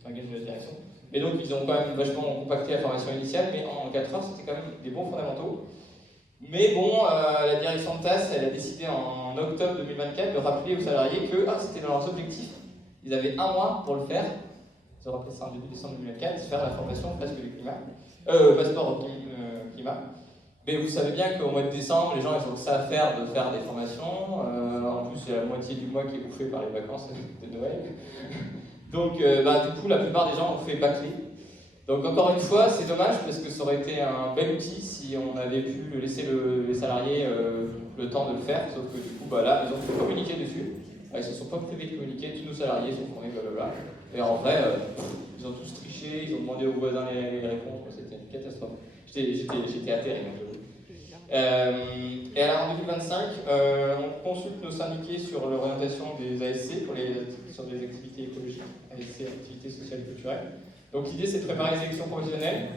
c'est un gage de la direction. Et donc, ils ont quand même vachement compacté la formation initiale, mais en 4 heures, c'était quand même des bons fondamentaux. Mais bon, la direction de TAS, elle a décidé en octobre 2024 de rappeler aux salariés que c'était dans leurs objectifs. Ils avaient 1 mois pour le faire. Ils ont rappelé ça en début décembre 2024, de faire la formation presque du climat. Passeport climat. Mais vous savez bien qu'au mois de décembre, les gens ils ont que ça à faire de faire des formations. En plus, c'est la moitié du mois qui est bouffé par les vacances de Noël. Donc, du coup, la plupart des gens ont fait bâcler. Donc, encore une fois, c'est dommage parce que ça aurait été un bel outil si on avait pu laisser les salariés le temps de le faire. Sauf que du coup, là, ils ont pu communiquer dessus. Ils ne se sont pas privés de communiquer, tous nos salariés sont formés, blablabla. Et en vrai, ils ont tous triché, ils ont demandé aux voisins les réponses. C'était une catastrophe. J'étais atterré. Et alors en 2025, on consulte nos syndiqués sur l'orientation des ASC sur des activités écologiques, ASC, activités sociales et culturelles. Donc l'idée c'est de préparer les élections professionnelles.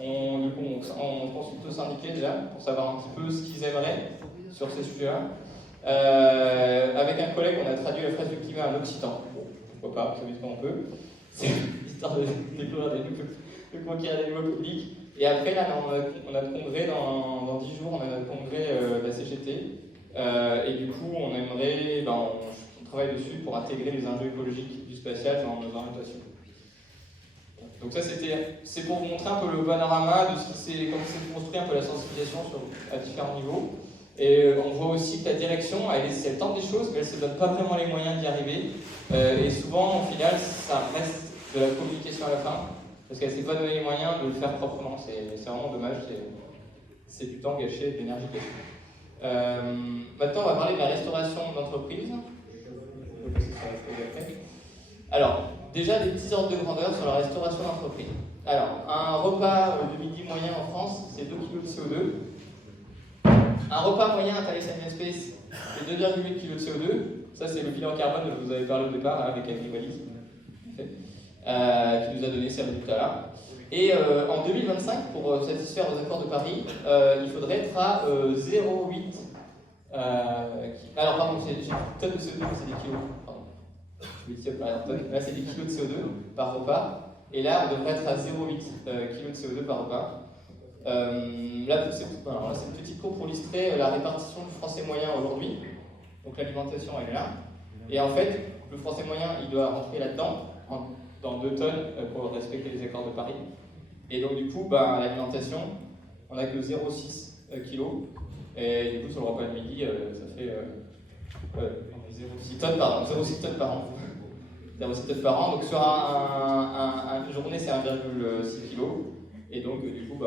On consulte nos syndiqués déjà pour savoir un petit peu ce qu'ils aimeraient sur ces sujets-là. Avec un collègue, on a traduit la phrase du climat en occitan. Pourquoi pas, ça vite quand on peut. C'est histoire de conquérir des nouveaux publics. Et après, là, on a le congrès dans 10 jours, on a notre congrès de la CGT. Et du coup, on aimerait, on travaille dessus pour intégrer les enjeux écologiques du spatial dans nos orientations. Donc ça, c'est pour vous montrer un peu le panorama de comment s'est construit un peu la sensibilisation à différents niveaux. Et on voit aussi que la direction, elle tente des choses, mais elle ne se donne pas vraiment les moyens d'y arriver. Et souvent, au final, ça reste de la communication à la fin. Parce qu'elle ne s'est pas donné les moyens de le faire proprement, c'est vraiment dommage, c'est du temps gâché, de l'énergie gâchée. Maintenant, on va parler de la restauration d'entreprise. Alors, déjà des petits ordres de grandeur sur la restauration d'entreprise. Alors, un repas de midi moyen en France, c'est 2 kg de CO2. Un repas moyen à Thales Alenia Space, c'est 2,8 kg de CO2. Ça, c'est le bilan carbone dont je vous avais parlé au départ, avec Annie Wallis. Qui nous a donné ces résultats-là. Et en 2025, pour satisfaire aux accords de Paris, il faudrait être à 0,8. Alors, pardon, j'ai tonnes de CO2, c'est des kilos. Pardon. Je vais dire par tonne. Là, c'est des kilos de CO2 par repas. Et là, on devrait être à 0,8 kg de CO2 par repas. Là, c'est une petite courbe pour illustrer la répartition du français moyen aujourd'hui. Donc, l'alimentation, elle est là. Et en fait, le français moyen, il doit rentrer là-dedans. Dans 2 tonnes pour respecter les accords de Paris. Et donc du coup, l'alimentation, on n'a que 0,6 kg. Et du coup, sur le repas de midi, ça fait 0,6 tonnes par an. 0,6 tonnes par an. 0,6 tonnes par an. Donc sur une journée, c'est 1,6 kg. Et donc du coup,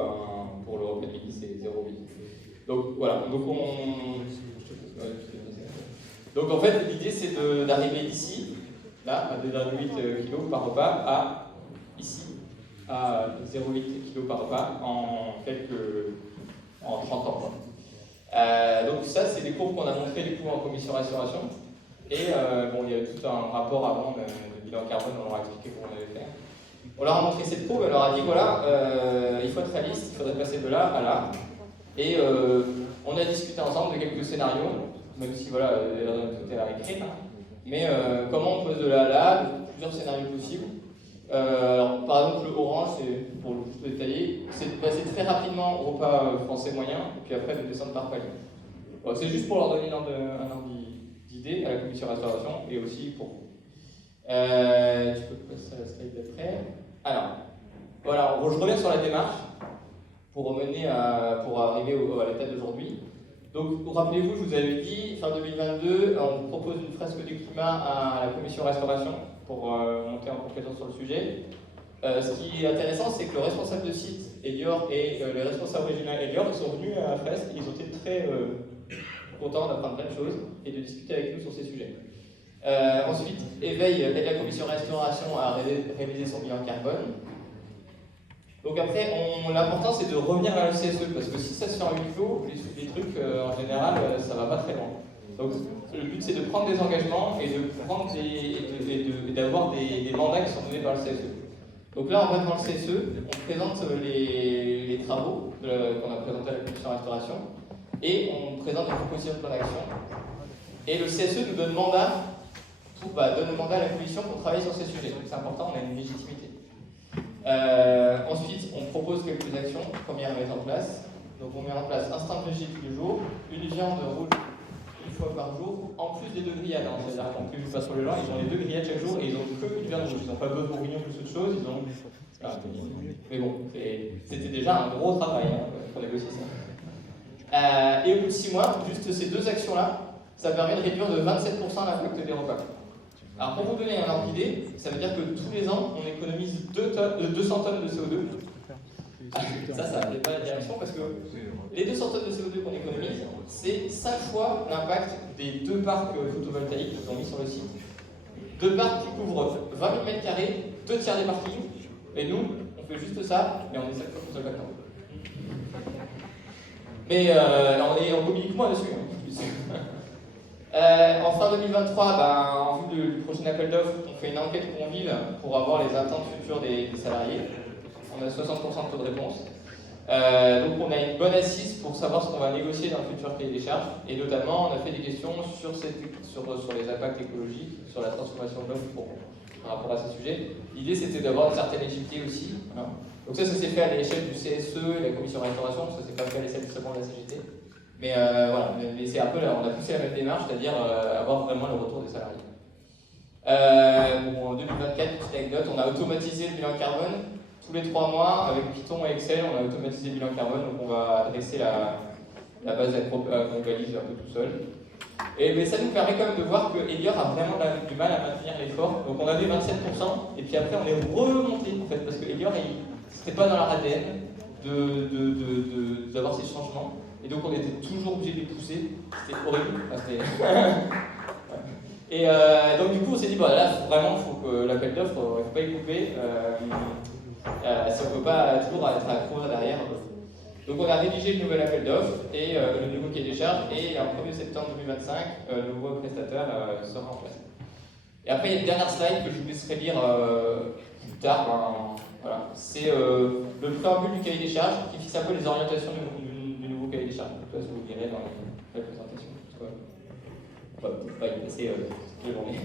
pour le repas de midi, c'est 0,8. Donc voilà. Donc en fait, l'idée, c'est d'arriver d'ici, là, à 2,8 kg par repas, à ici, à 0,8 kg par repas en 30 ans. Donc ça, c'est des courbes qu'on a montrées du coup en commission restauration. Et il y a tout un rapport avant de bilan carbone, on leur a expliqué comment on allait faire. On leur a montré cette courbe, on leur a dit voilà, il faut être réaliste, il faudrait passer de là à là. Et on a discuté ensemble de quelques scénarios, même si voilà, tout est à écrire. Mais comment on pose de là à là, plusieurs scénarios possibles. Alors, par exemple, le orange, c'est pour le juste détailler, c'est de passer très rapidement au repas français moyen, et puis après de descendre par palier. Bon, c'est juste pour leur donner un ordre d'idée à la commission restauration, et aussi pour vous. Tu peux passer à la slide d'après. Alors, voilà, je reviens sur la démarche pour arriver à l'état d'aujourd'hui. Donc, rappelez-vous, je vous avais dit, fin 2022, on propose une fresque du climat à la commission restauration pour monter en compétence sur le sujet. Ce qui est intéressant, c'est que le responsable de site, Elior, et les responsables régionaux Elior, ils sont venus à la fresque, ils ont été très contents d'apprendre plein de choses et de discuter avec nous sur ces sujets. Ensuite, Éveil aide la commission restauration à réaliser son bilan carbone. Donc après, l'important c'est de revenir vers le CSE, parce que si ça se fait en huis clos, les trucs, en général, ça va pas très loin. Donc le but c'est de prendre des engagements et d'avoir des mandats qui sont donnés par le CSE. Donc là, on va devant le CSE, on présente les travaux qu'on a présentés à la commission restauration, et on présente une proposition de plan d'action. Et le CSE nous donne mandat, donne le mandat à la commission pour travailler sur ces sujets. Donc c'est important, on a une légitimité. Ensuite, on propose quelques actions. Première à mettre en place. Donc, on met en place un stand végé tous les jours, une viande rouge une fois par jour, en plus des 2 grillades. C'est-à-dire qu'en plus, pas sur le gens, ils ont les 2 grillades chaque jour et ils ont que une viande rouge. Ils n'ont pas besoin de bourguignon plus autre chose. Mais bon, c'était déjà un gros travail pour négocier ça. Et au bout de 6 mois, juste ces 2 actions-là, ça permet de réduire de 27% l'impact des repas. Alors pour vous donner un ordre d'idée, ça veut dire que tous les ans, on économise 200 tonnes de CO2. Ça ne fait pas la direction parce que les 200 tonnes de CO2 qu'on économise, c'est 5 fois l'impact des 2 parcs photovoltaïques qu'ils ont mis sur le site. 2 parcs qui couvrent 20 000 m², 2 tiers des parkings, et nous, on fait juste ça, mais on est 5 fois plus impactant. Mais on communique moins dessus. En fin 2023, en vue du prochain appel d'offres, on fait une enquête convive pour avoir les attentes futures des salariés. On a 60% de taux de réponse. Donc on a une bonne assise pour savoir ce qu'on va négocier dans le futur cahier des charges. Et notamment, on a fait des questions sur les impacts écologiques, sur la transformation de l'offre par rapport à ces sujets. L'idée, c'était d'avoir une certaine légitimité aussi. Voilà. Donc ça s'est fait à l'échelle du CSE et de la commission restauration, ça s'est pas fait à l'échelle seulement de la CGT. Mais voilà, mais c'est un peu là, on a poussé la même démarche, c'est-à-dire avoir vraiment le retour des salariés. En 2024, petite anecdote, on a automatisé le bilan carbone. Tous les 3 mois, avec Python et Excel, on a automatisé le bilan carbone, donc on va adresser la base qu'on valide un peu tout seul. Mais ça nous permet quand même de voir que Elior a vraiment du mal à maintenir l'effort. Donc on avait 27%, et puis après on est remonté en fait, parce que Elior, c'était pas dans leur ADN d'avoir ces changements. Et donc on était toujours obligé de les pousser, c'était horrible. Et donc du coup on s'est dit, là vraiment il faut que l'appel d'offres, il ne faut pas y couper, si on ne peut pas toujours être accro derrière. Donc on a rédigé le nouvel appel d'offres et le nouveau cahier des charges, et en 1er septembre 2025, le nouveau prestataire sera en place. Et après il y a une dernière slide que je vous laisserai lire plus tard. Voilà. C'est le préambule du cahier des charges qui fixe un peu les orientations du nouveau cahier des charges. Donc, ça, vous verrez dans la présentation. On va y passer la journée.